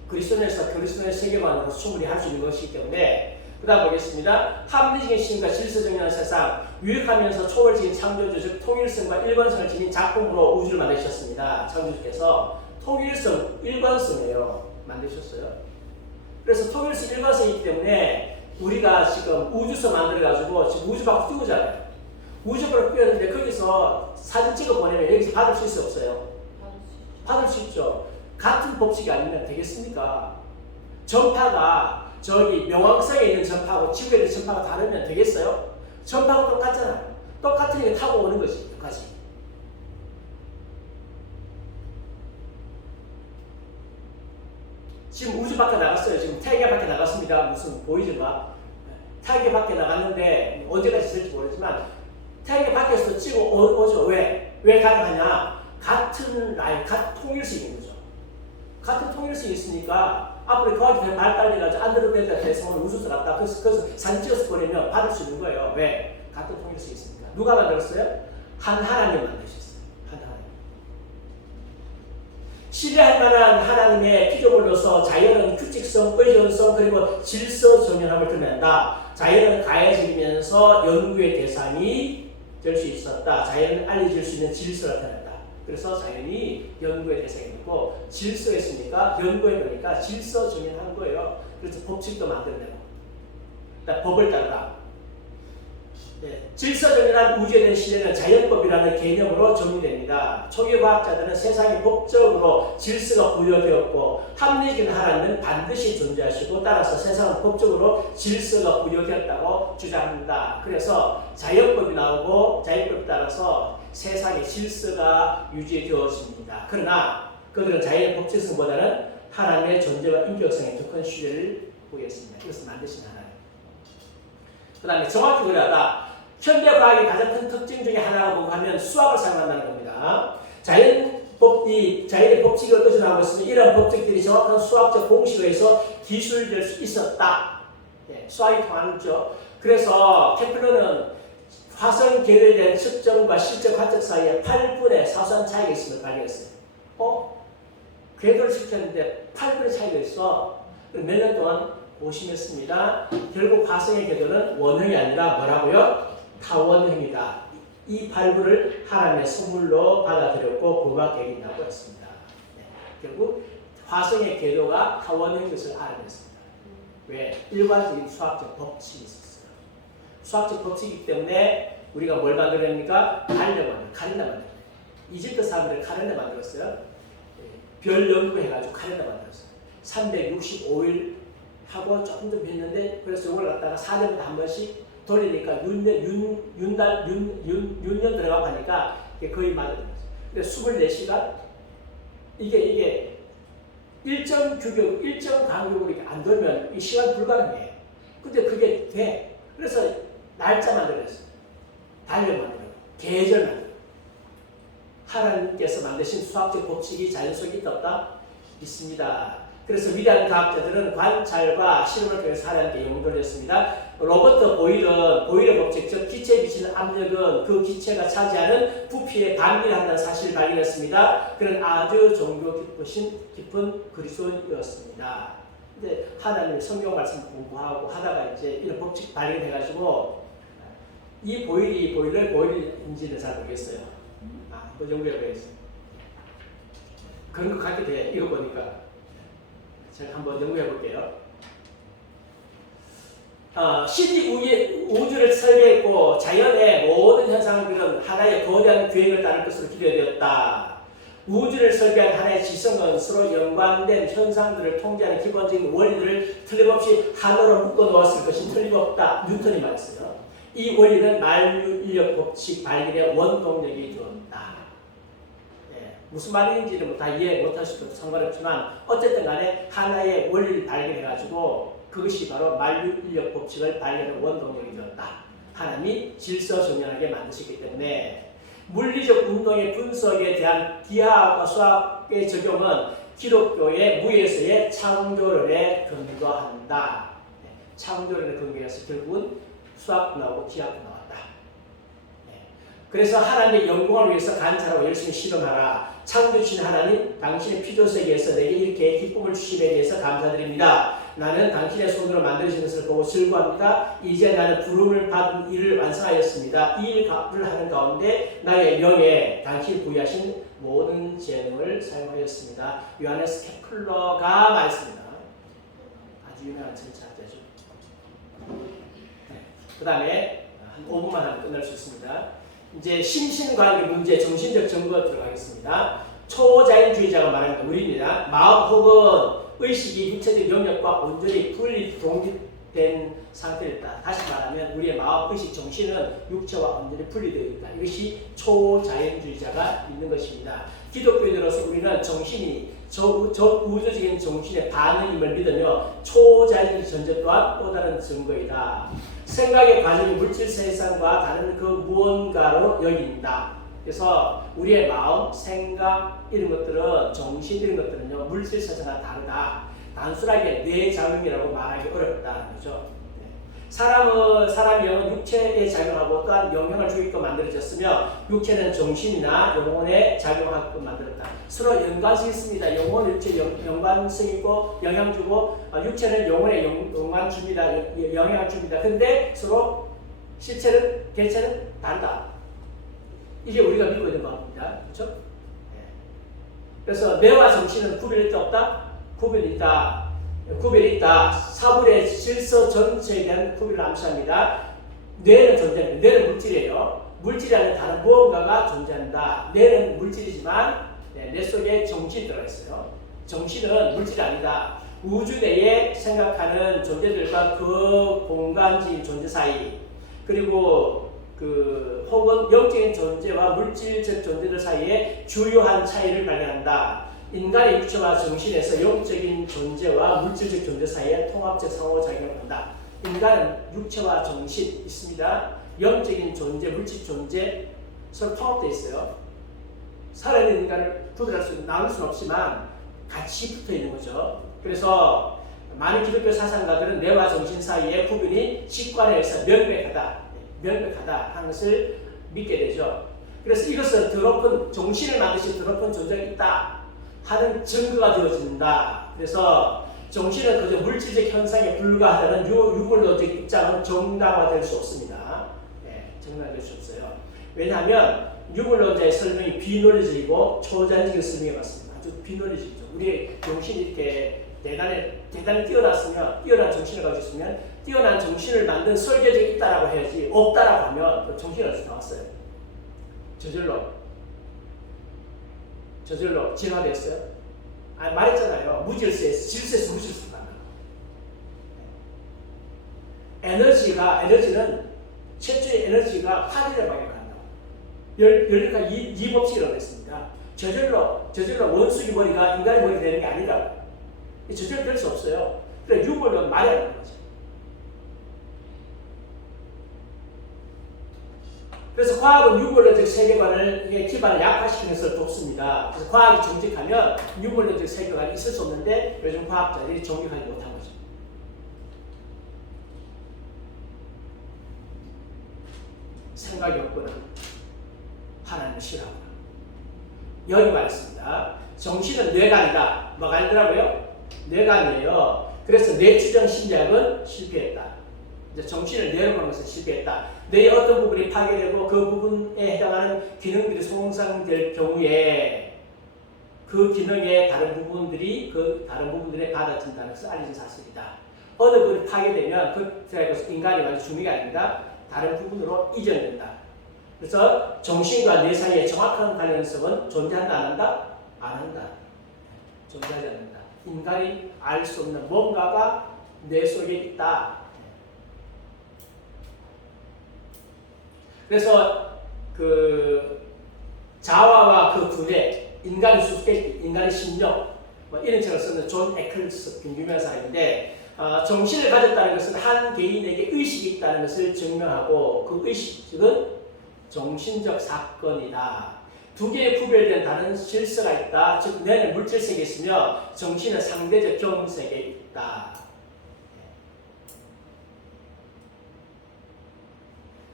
그리스도인에서 그리스도의 세계관으로 충분히 할 수 있는 것이기 때문에 그 다음 보겠습니다. 합리적인 신과 질서정연한 세상, 유익하면서 초월적인 창조주, 즉 통일성과 일관성을 지닌 작품으로 우주를 만드셨습니다. 창조주께서 통일성, 일관성이에요. 만드셨어요. 그래서 통일성, 일관성이 있기 때문에 우리가 지금 우주선 만들어가지고 지금 우주 밖으로 띄우잖아요. 우주 밖으로 띄웠는데 거기서 사진 찍어 보내면 여기서 받을 수 있어 없어요? 받을 수 있죠. 같은 법칙이 아니면 되겠습니까? 전파가 저기 명왕성에 있는 전파하고 지구에 있는 전파가 다르면 되겠어요? 전파가 똑같잖아요. 똑같으니까 타고 오는 거지. 여기까지. 지금 우주 밖에 나갔어요. 지금 태계 밖에 나갔습니다. 무슨 보이지 마. 태계 밖에 나갔는데 언제까지 있을지 모르지만 태계 밖에서 찍어 오죠. 왜? 왜 가능하냐? 같은 라인, 같은 통일성이 있는 거죠. 같은 통일성이 있으니까 앞으로 과학이 발달해가지고 안드로메다 대성을 우주선 갔다 그래서 사진 찍어서 보내면 받을 수 있는 거예요. 왜? 같은 통일성이 있으니까. 누가 만들었어요? 한 하나님 만드셨어요. 한 하나님. 신뢰할 만한 하나님의 피조물로서 자연은 규칙성, 의존성 그리고 질서정연함을 드러낸다. 자연은 가해지면서 연구의 대상이 될 수 있었다. 자연은 알려질 수 있는 질서를 드러낸다. 그래서 자연이 연구의 대상이 되고 질서가 있으니까 연구해 보니까 질서 정연한 거예요. 그래서 법칙도 만들어내고 법을 따르라. 질서 정연한 우주에 대한 신뢰는 자연법이라는 개념으로 정리됩니다. 초기 과학자들은 세상이 법적으로 질서가 부여되었고 합리적인 하나님은 반드시 존재하시고 따라서 세상은 법적으로 질서가 부여되었다고 주장합니다. 그래서 자연법이 나오고 자연법에 따라서 세상의 질서가 유지되어집니다. 그러나 그들은 자연의 법칙성보다는 하나님의 존재와 인격성에 더 큰 신뢰를 보였습니다. 이것을 만드신 하나님. 그 다음에 정확히 그러하다. 현대 과학의 가장 큰 특징 중에 하나가 뭔가 하면 수학을 사용한다는 겁니다. 자연의 법칙을 의존하고 있으면 이러한 법칙들이 정확한 수학적 공식에 의해서 기술될 수 있었다. 수학이 통하죠. 그래서 케플러는 화성 궤도에 대한 측정과 실제 관측 사이에 8분의 사소한 차이가 있음을 발견했어요. 궤도를 측정했는데 8분의 차이가 있어. 몇 년 동안 고심했습니다. 결국 화성의 궤도는 원형이 아니라 뭐라고요? 타원형이다. 이 발굴을 하나님의 선물로 받아들였고 고백되긴다고 했습니다. 결국 화성의 궤도가 타원형인 것을 알아냈습니다. 왜? 일관적인 수학적 법칙이 있었어요. 수학적 법칙이기 때문에 우리가 뭘 만들어냅니까? 칼렌더 만들어요. 이집트 사람들이 칼렌더 만들었어요. 별 연구해가지고 칼렌더 만들었어요. 365일 하고 조금 좀 했는데 그래서 이걸 갖다가 4년마다 한 번씩 돌리니까 윤년 들어가고 하니까 거의 맞아요. 근데 24시간 이게 일정 규격, 일정 간격으로 이렇게 안 돌면 이 시간 불가능해요. 근데 그게 돼. 그래서 날짜 만들었어요. 달력 만들어요. 계절 만들어요. 하나님께서 만드신 수학적 법칙이 자연 속에 있다 없다? 있습니다. 그래서 위대한 과학자들은 관찰과 실험을 통해서 하나님께 영을 돌렸습니다. 로버트 보일의 법칙, 즉 기체에 미치는 압력은 그 기체가 차지하는 부피에 반비례한다는 사실을 발견했습니다. 그는 아주 종교 깊은 그리스도인이었습니다. 근데 하나님의 성경 말씀 공부하고 하다가 이제 이런 법칙 발견해가지고 이 보일인지는 잘 모르겠어요. 그 정도에 대해서 그런 것 같게 돼. 이거 보니까 제가 한번 연구해 볼게요. 신이 우주를 설계했고 자연의 모든 현상들은 하나의 거대한 계획을 따를 것으로 기대되었다. 우주를 설계한 하나의 지성은 서로 연관된 현상들을 통제하는 기본적인 원리들을 틀림없이 하나로 묶어 놓았을 것이 틀림없다. 뉴턴이 말했어요. 이 원리는 만유인력 법칙 발견의 원동력이 되었다. 무슨 말인지는 다 이해 못할 수도 상관없지만 어쨌든 간에 하나의 원리를 발견해가지고 그것이 바로 만유인력 법칙을 발견하는 원동력이 되었다. 하나님이 질서정연하게 만드셨기 때문에 물리적 운동의 분석에 대한 기하학과 수학의 적용은 기독교의 무에서의 창조론에 근거한다. 창조론에 근거해서 결국은 수학도 나오고 기하학도 나왔다. 그래서 하나님의 영광을 위해서 관찰하고 열심히 실험하라. 창조주신 하나님, 당신의 피조세계에서 내게 이렇게 기쁨을 주심에 대해서 감사드립니다. 나는 당신의 손으로 만들어진 것을 보고 즐거워합니다. 이제 나는 부름을 받은 일을 완성하였습니다. 이 일을 하는 가운데 나의 명예, 당신이 부여하신 모든 재능을 사용하였습니다. 요하네스 케플러가 말했습니다. 아주 유명한 천체학자죠. 그 다음에 한 5분만 하면 끝날 수 있습니다. 이제 심신관계 문제, 정신적 증거 들어가겠습니다. 초자연주의자가 말하는 우리입니다. 마음 혹은 의식이 육체적 영역과 온전히 독립된 상태에 있다. 다시 말하면 우리의 마음, 의식, 정신은 육체와 온전히 분리되어 있다. 이것이 초자연주의자가 있는 것입니다. 기독교인으로서 우리는 정신이 저 우주적인 정신의 반응임을 믿으며 초자연주의 전제 또한 또 다른 증거이다. 생각의 과정이 물질 세상과 다른 그 무언가로 여긴다. 그래서 우리의 마음, 생각 이런 것들은 정신 이런 것들은요 물질 세상과 다르다. 단순하게 뇌작용이라고 말하기 어렵다는 거죠. 사람의 영은 육체에 작용하고 또한 영향을 주게끔 만들어졌으며 육체는 정신이나 영혼에 작용하게끔 만들었다. 서로 연관성이 있습니다. 영혼은 육체에 연관성이 있고 영향 주고 육체는 영혼에 영향 줍니다. 영향을 줍니다. 근데 서로 실체는 개체는 다르다. 이게 우리가 믿고 있는 겁니다. 그렇죠? 그래서 뇌와 정신은 구별이 있다 없다? 구별이 있다. 구별이 있다. 사물의 질서 전체에 대한 구별을 암시합니다. 뇌는 존재합니다. 뇌는 물질이에요. 물질이 아닌 다른 무언가가 존재한다. 뇌는 물질이지만 뇌 속에 정신이 들어가 있어요. 정신은 물질이 아니다. 우주 내에 생각하는 존재들과 그 공간적인 존재 사이 그리고 혹은 영적인 존재와 물질적 존재들 사이에 주요한 차이를 발견한다. 인간의 육체와 정신에서 영적인 존재와 물질적 존재 사이에 통합적 상호작용을 한다. 인간은 육체와 정신 있습니다. 영적인 존재, 물질 존재 서로 통합되어 있어요. 살아있는 인간을 구별할 수 나눌 수는 없지만 같이 붙어 있는 거죠. 그래서 많은 기독교 사상가들은 뇌와 정신 사이의 구분이 직관에 의해서 명백하다 하는 것을 믿게 되죠. 그래서 이것은 더럽은 정신을 만드신 더럽은 존재가 있다 하는 증거가 되어진다. 그래서 정신은 그저 물질적 현상에 불과하다는 유물론적 입장은 정당화될 수 없습니다. 정당화될 수 없어요. 왜냐하면 유물론자의 설명이 비논리적이고 초자연적인 설명에 맞습니다. 아주 비논리적이죠. 우리의 정신이 이렇게 대단히 뛰어났으면, 뛰어난 정신을 가지고 있으면, 뛰어난 정신을 만든 설계적이 있다라고 해야지, 없다라고 하면 그 정신이 어디서 나왔어요? 저절로 진화됐어요? 아니, 말했잖아요. 무질서에서, 질서에서 무질서로 간다고. 에너지는, 최초의 에너지가 화기를 발견한다고. 열리가 이 법칙이 일어났습니다. 저절로 원숭이 머리가 인간의 머리 되는 게 아니라고. 저절로 될 수 없어요. 그래, 유물론 말이 안 되는 거죠. 그래서 과학은 유물론적 세계관을 기반을 약화시키는 것을 돕습니다. 그래서 과학이 정직하면 유물론적 세계관이 있을 수 없는데 요즘 과학자들이 정직하지 못한 거죠. 생각이 없거나 하나님을 싫어하거나. 여기 말했습니다. 정신은 뇌관이다. 뭐가 아니더라고요? 뇌관이에요. 그래서 뇌추정 심리학은 실패했다. 이제 정신을 뇌로 보는 것은 실패했다. 뇌의 어떤 부분이 파괴되고 그 부분에 해당하는 기능들이 손상될 경우에 그 기능의 다른 부분들에 받아진다는 것을 알려진 사실이다. 어느 부분이 파괴되면 그 인간이 완전 중리가 아닙니다. 다른 부분으로 이전된다. 그래서 정신과 뇌 사이에 정확한 관련성은 존재한다, 안 한다? 안 한다. 존재하지 않는다. 인간이 알 수 없는 뭔가가 뇌 속에 있다. 그래서 그 자아와 그 두뇌, 인간의 수수께끼, 인간의 심령, 뭐 이런 책을 쓰는 존 에클스 유명한 사람인데 정신을 가졌다는 것은 한 개인에게 의식이 있다는 것을 증명하고 그 의식은 정신적 사건이다. 두 개의 구별된 다른 질서가 있다. 즉 뇌는 물질세계에 있으며 정신은 상대적 경험세계에 있다.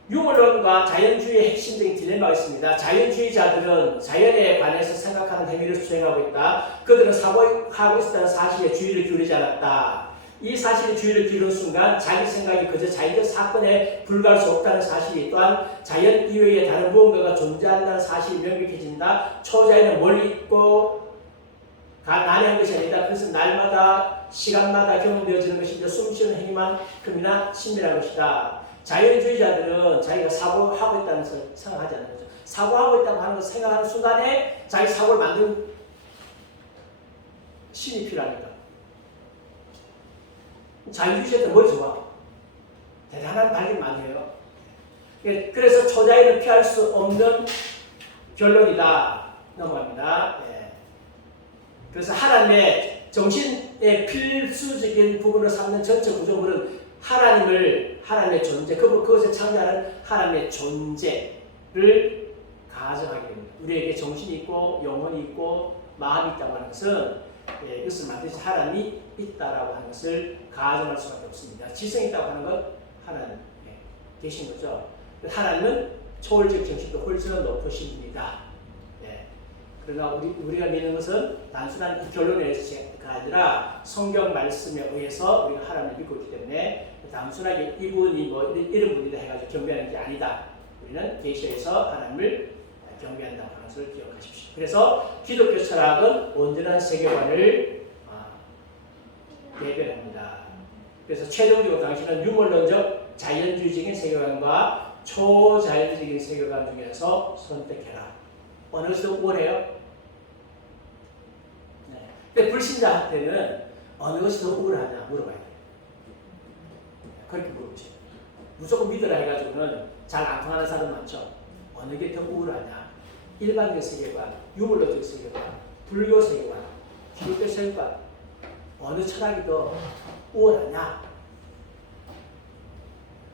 유물론과 자연주의의 핵심적인 딜레마가 있습니다. 자연주의자들은 자연에 관해서 생각하는 행위를 수행하고 있다. 그들은 사고하고 있었다는 사실에 주의를 기울이지 않았다. 이 사실에 주의를 기울이는 순간 자기 생각이 그저 자연적 사건에 불과할 수 없다는 사실이 또한 자연 이외의 다른 무언가가 존재한다는 사실이 명백해진다. 초자연은 멀리 있고 난해한 것이 아니다. 그래서 날마다 시간마다 경험되어지는 것이 숨쉬는 행위만큼이나 친밀한 것이다. 자연주의자들은 자기가 사고하고 있다는 것을 생각하지 않는 거죠. 사고하고 있다고 하는 것을 생각하는 순간에 자기 사고를 만든 신이 필요하니까. 자연주의자들 머리 좋아. 대단한 발견 많이 해요. 그래서 초자연을 피할 수 없는 결론이다. 넘어갑니다. 예. 그래서 하나님의 정신의 필수적인 부분을 삼는 전체 구조물은 하나님의 존재, 그것을 창조하는 하나님의 존재를 가정하게 됩니다. 우리에게 정신이 있고 영혼이 있고 마음이 있다고 하는 것은 이것을 만드신 하나님이 있다라고 하는 것을 가정할 수밖에 없습니다. 지성이 있다고 하는 것 하나님 계신 거죠. 하나님은 초월적 정신도 훨씬 높으신 분이다. 그러나 우리가 믿는 것은 단순한 이 결론에서가 아니라 성경 말씀에 의해서 우리가 하나님을 믿고 있기 때문에 단순하게 이분이 뭐 이런 분이다 해가지고 경배하는 게 아니다. 우리는 계시에서 하나님을 경배한다고 하는 것을 기억하십시오. 그래서 기독교 철학은 온전한 세계관을 대변합니다. 그래서 최종적으로 당신은 유물론적 자연주의적인 세계관과 초자연주의적인 세계관 중에서 선택해라. 어느 것이 더 우월해요? 근데 불신자한테는 어느 것이 더 우월하냐 물어봐야 돼요. 그렇게 물어보세요. 무조건 믿으라 해가지고는 잘 안 통하는 사람 많죠. 어느 게 더 우월하냐? 일반적 세계관, 유물론적 세계관, 불교 세계관, 기독교 세계관 어느 철학이 더 우월하냐?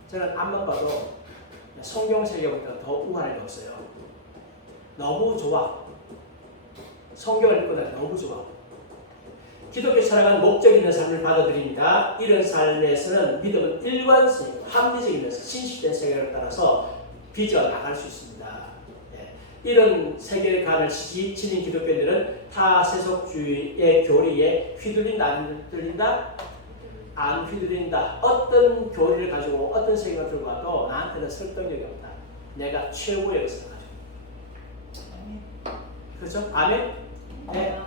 저는 앞만 봐도 성경 세계보다 더 우월할 게 없어요. 너무 좋아. 성경을 읽고 나면 너무 좋아. 기독교 철학은 목적 있는 삶을 받아들입니다. 이런 삶에서는 믿음은 일관성, 합리적이면서 신실된 세계를 따라서 빚어 나갈 수 있습니다. 이런 세계관을 지닌 기독교인들은 타세속주의의 교리에 휘둘린다, 안 휘둘린다? 안 휘둘린다. 어떤 교리를 가지고 어떤 세계관을 들고 와도 나한테는 설득력이 없다. 내가 최고의 것을 가지고. 그렇죠? 아멘? 네.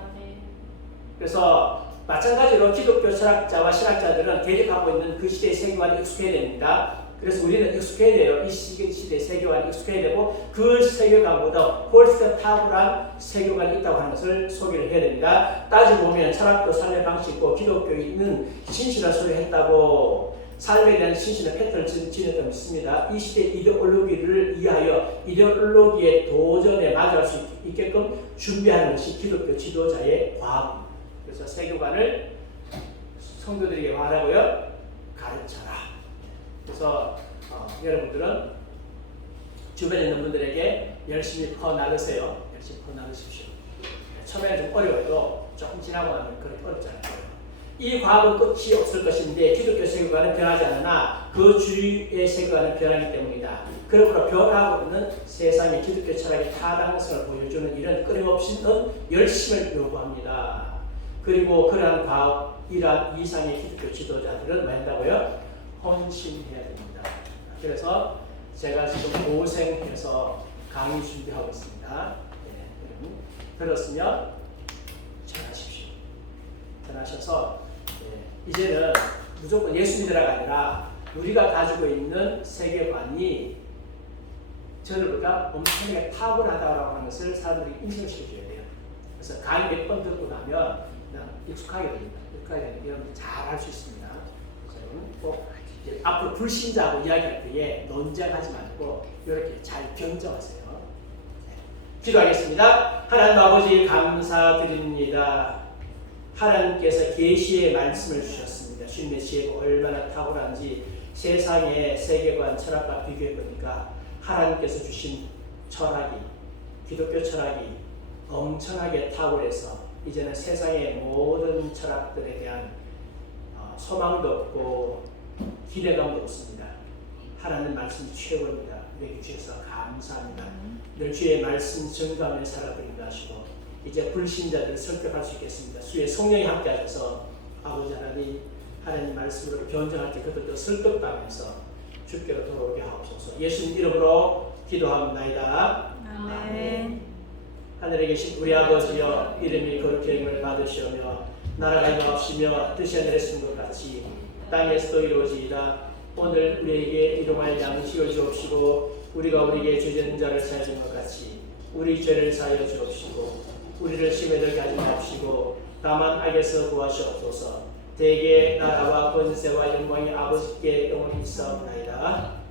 그래서 마찬가지로 기독교 철학자와 신학자들은 대립하고 있는 그 시대의 세계관에 익숙해야 됩니다. 그래서 우리는 익숙해야 돼요. 이 시대의 세계관에 익숙해야 되고 그 세계관보다 훨씬 탁월한 세계관이 있다고 하는 것을 소개를 해야 됩니다. 따지고 보면 철학도 삶의 방식이고 기독교인은 신실한 소리를 했다고 삶에 대한 신실한 패턴을 지녔다고 믿습니다. 이 시대의 이데올로기를 이해하여 이데올로기의 도전에 맞이할 수 있게끔 준비하는 것이 기독교 지도자의 과업입니다. 그래서 세계관을 성도들에게 말하고요, 가르쳐라. 그래서 여러분들은 주변에 있는 분들에게 열심히 퍼나르세요. 열심히 퍼나르십시오. 처음에는 좀 어려워도 조금 지나고 나면 그렇게 어렵지 않을 거예요. 이 과학은 끝이 없을 것인데 기독교 세계관은 변하지 않으나 그 주위의 세계관은 변하기 때문이다. 그러므로 변하고 있는 세상의 기독교 철학의 타당성을 보여주는 일은 끊임없이는 열심을 요구합니다. 그리고 그러한 과학이란 이상의 기독교 지도자들은 뭐 한다고요? 헌신해야 됩니다. 그래서 제가 지금 고생해서 강의 준비하고 있습니다. 네, 들었으면 전하십시오. 전하셔서 이제는 무조건 예수 믿으라가 아니라 우리가 가지고 있는 세계관이 저들보다 엄청나게 탁월하다고 하는 것을 사람들이 인식시켜줘야 돼요. 그래서 강의 몇 번 듣고 나면 그냥 익숙하게 됩니다. 익숙하게 되면 여러분 잘 할 수 있습니다. 그래서 여러분 꼭 앞으로 불신자하고 이야기할 때에 논쟁하지 말고 이렇게 잘 경청하세요. 기도하겠습니다. 하나님 아버지 감사드립니다. 하나님께서 계시의 말씀을 주셨습니다. 주님의 지혜가 얼마나 탁월한지 세상의 세계관 철학과 비교해 보니까 하나님께서 주신 철학이, 기독교 철학이 엄청나게 탁월해서 이제는 세상의 모든 철학들에 대한 소망도 없고 기대감도 없습니다. 하나님 말씀이 최고입니다. 우리에게 주셔서 감사합니다. 늘 주의 말씀 증거하며 살아드린다 하시고 이제 불신자들을 설득할 수 있겠습니다. 주의 성령이 함께 하셔서 아버지 하나님 말씀으로 변정할 때 그들도 설득당해서 주께로 돌아오게 하옵소서. 예수님 이름으로 기도합니다. 아멘. 하늘에 계신 우리 아버지여, 이름이 거룩히 여김을 받으시오며 나라가 임하옵시며 뜻이 하늘에 쓴 것 같이 땅에서도 이루어지이다. 오늘 우리에게 일용할 양식을 주옵시고 우리가 우리에게 죄진 자를 사하는 것 같이 우리 죄를 사하여 주옵시고 우리를 시험에 들게 하지 마옵시고 다만 악에서 구하시옵소서. 대개 나라와 권세와 영광이 아버지께 영원히 있사옵나이다.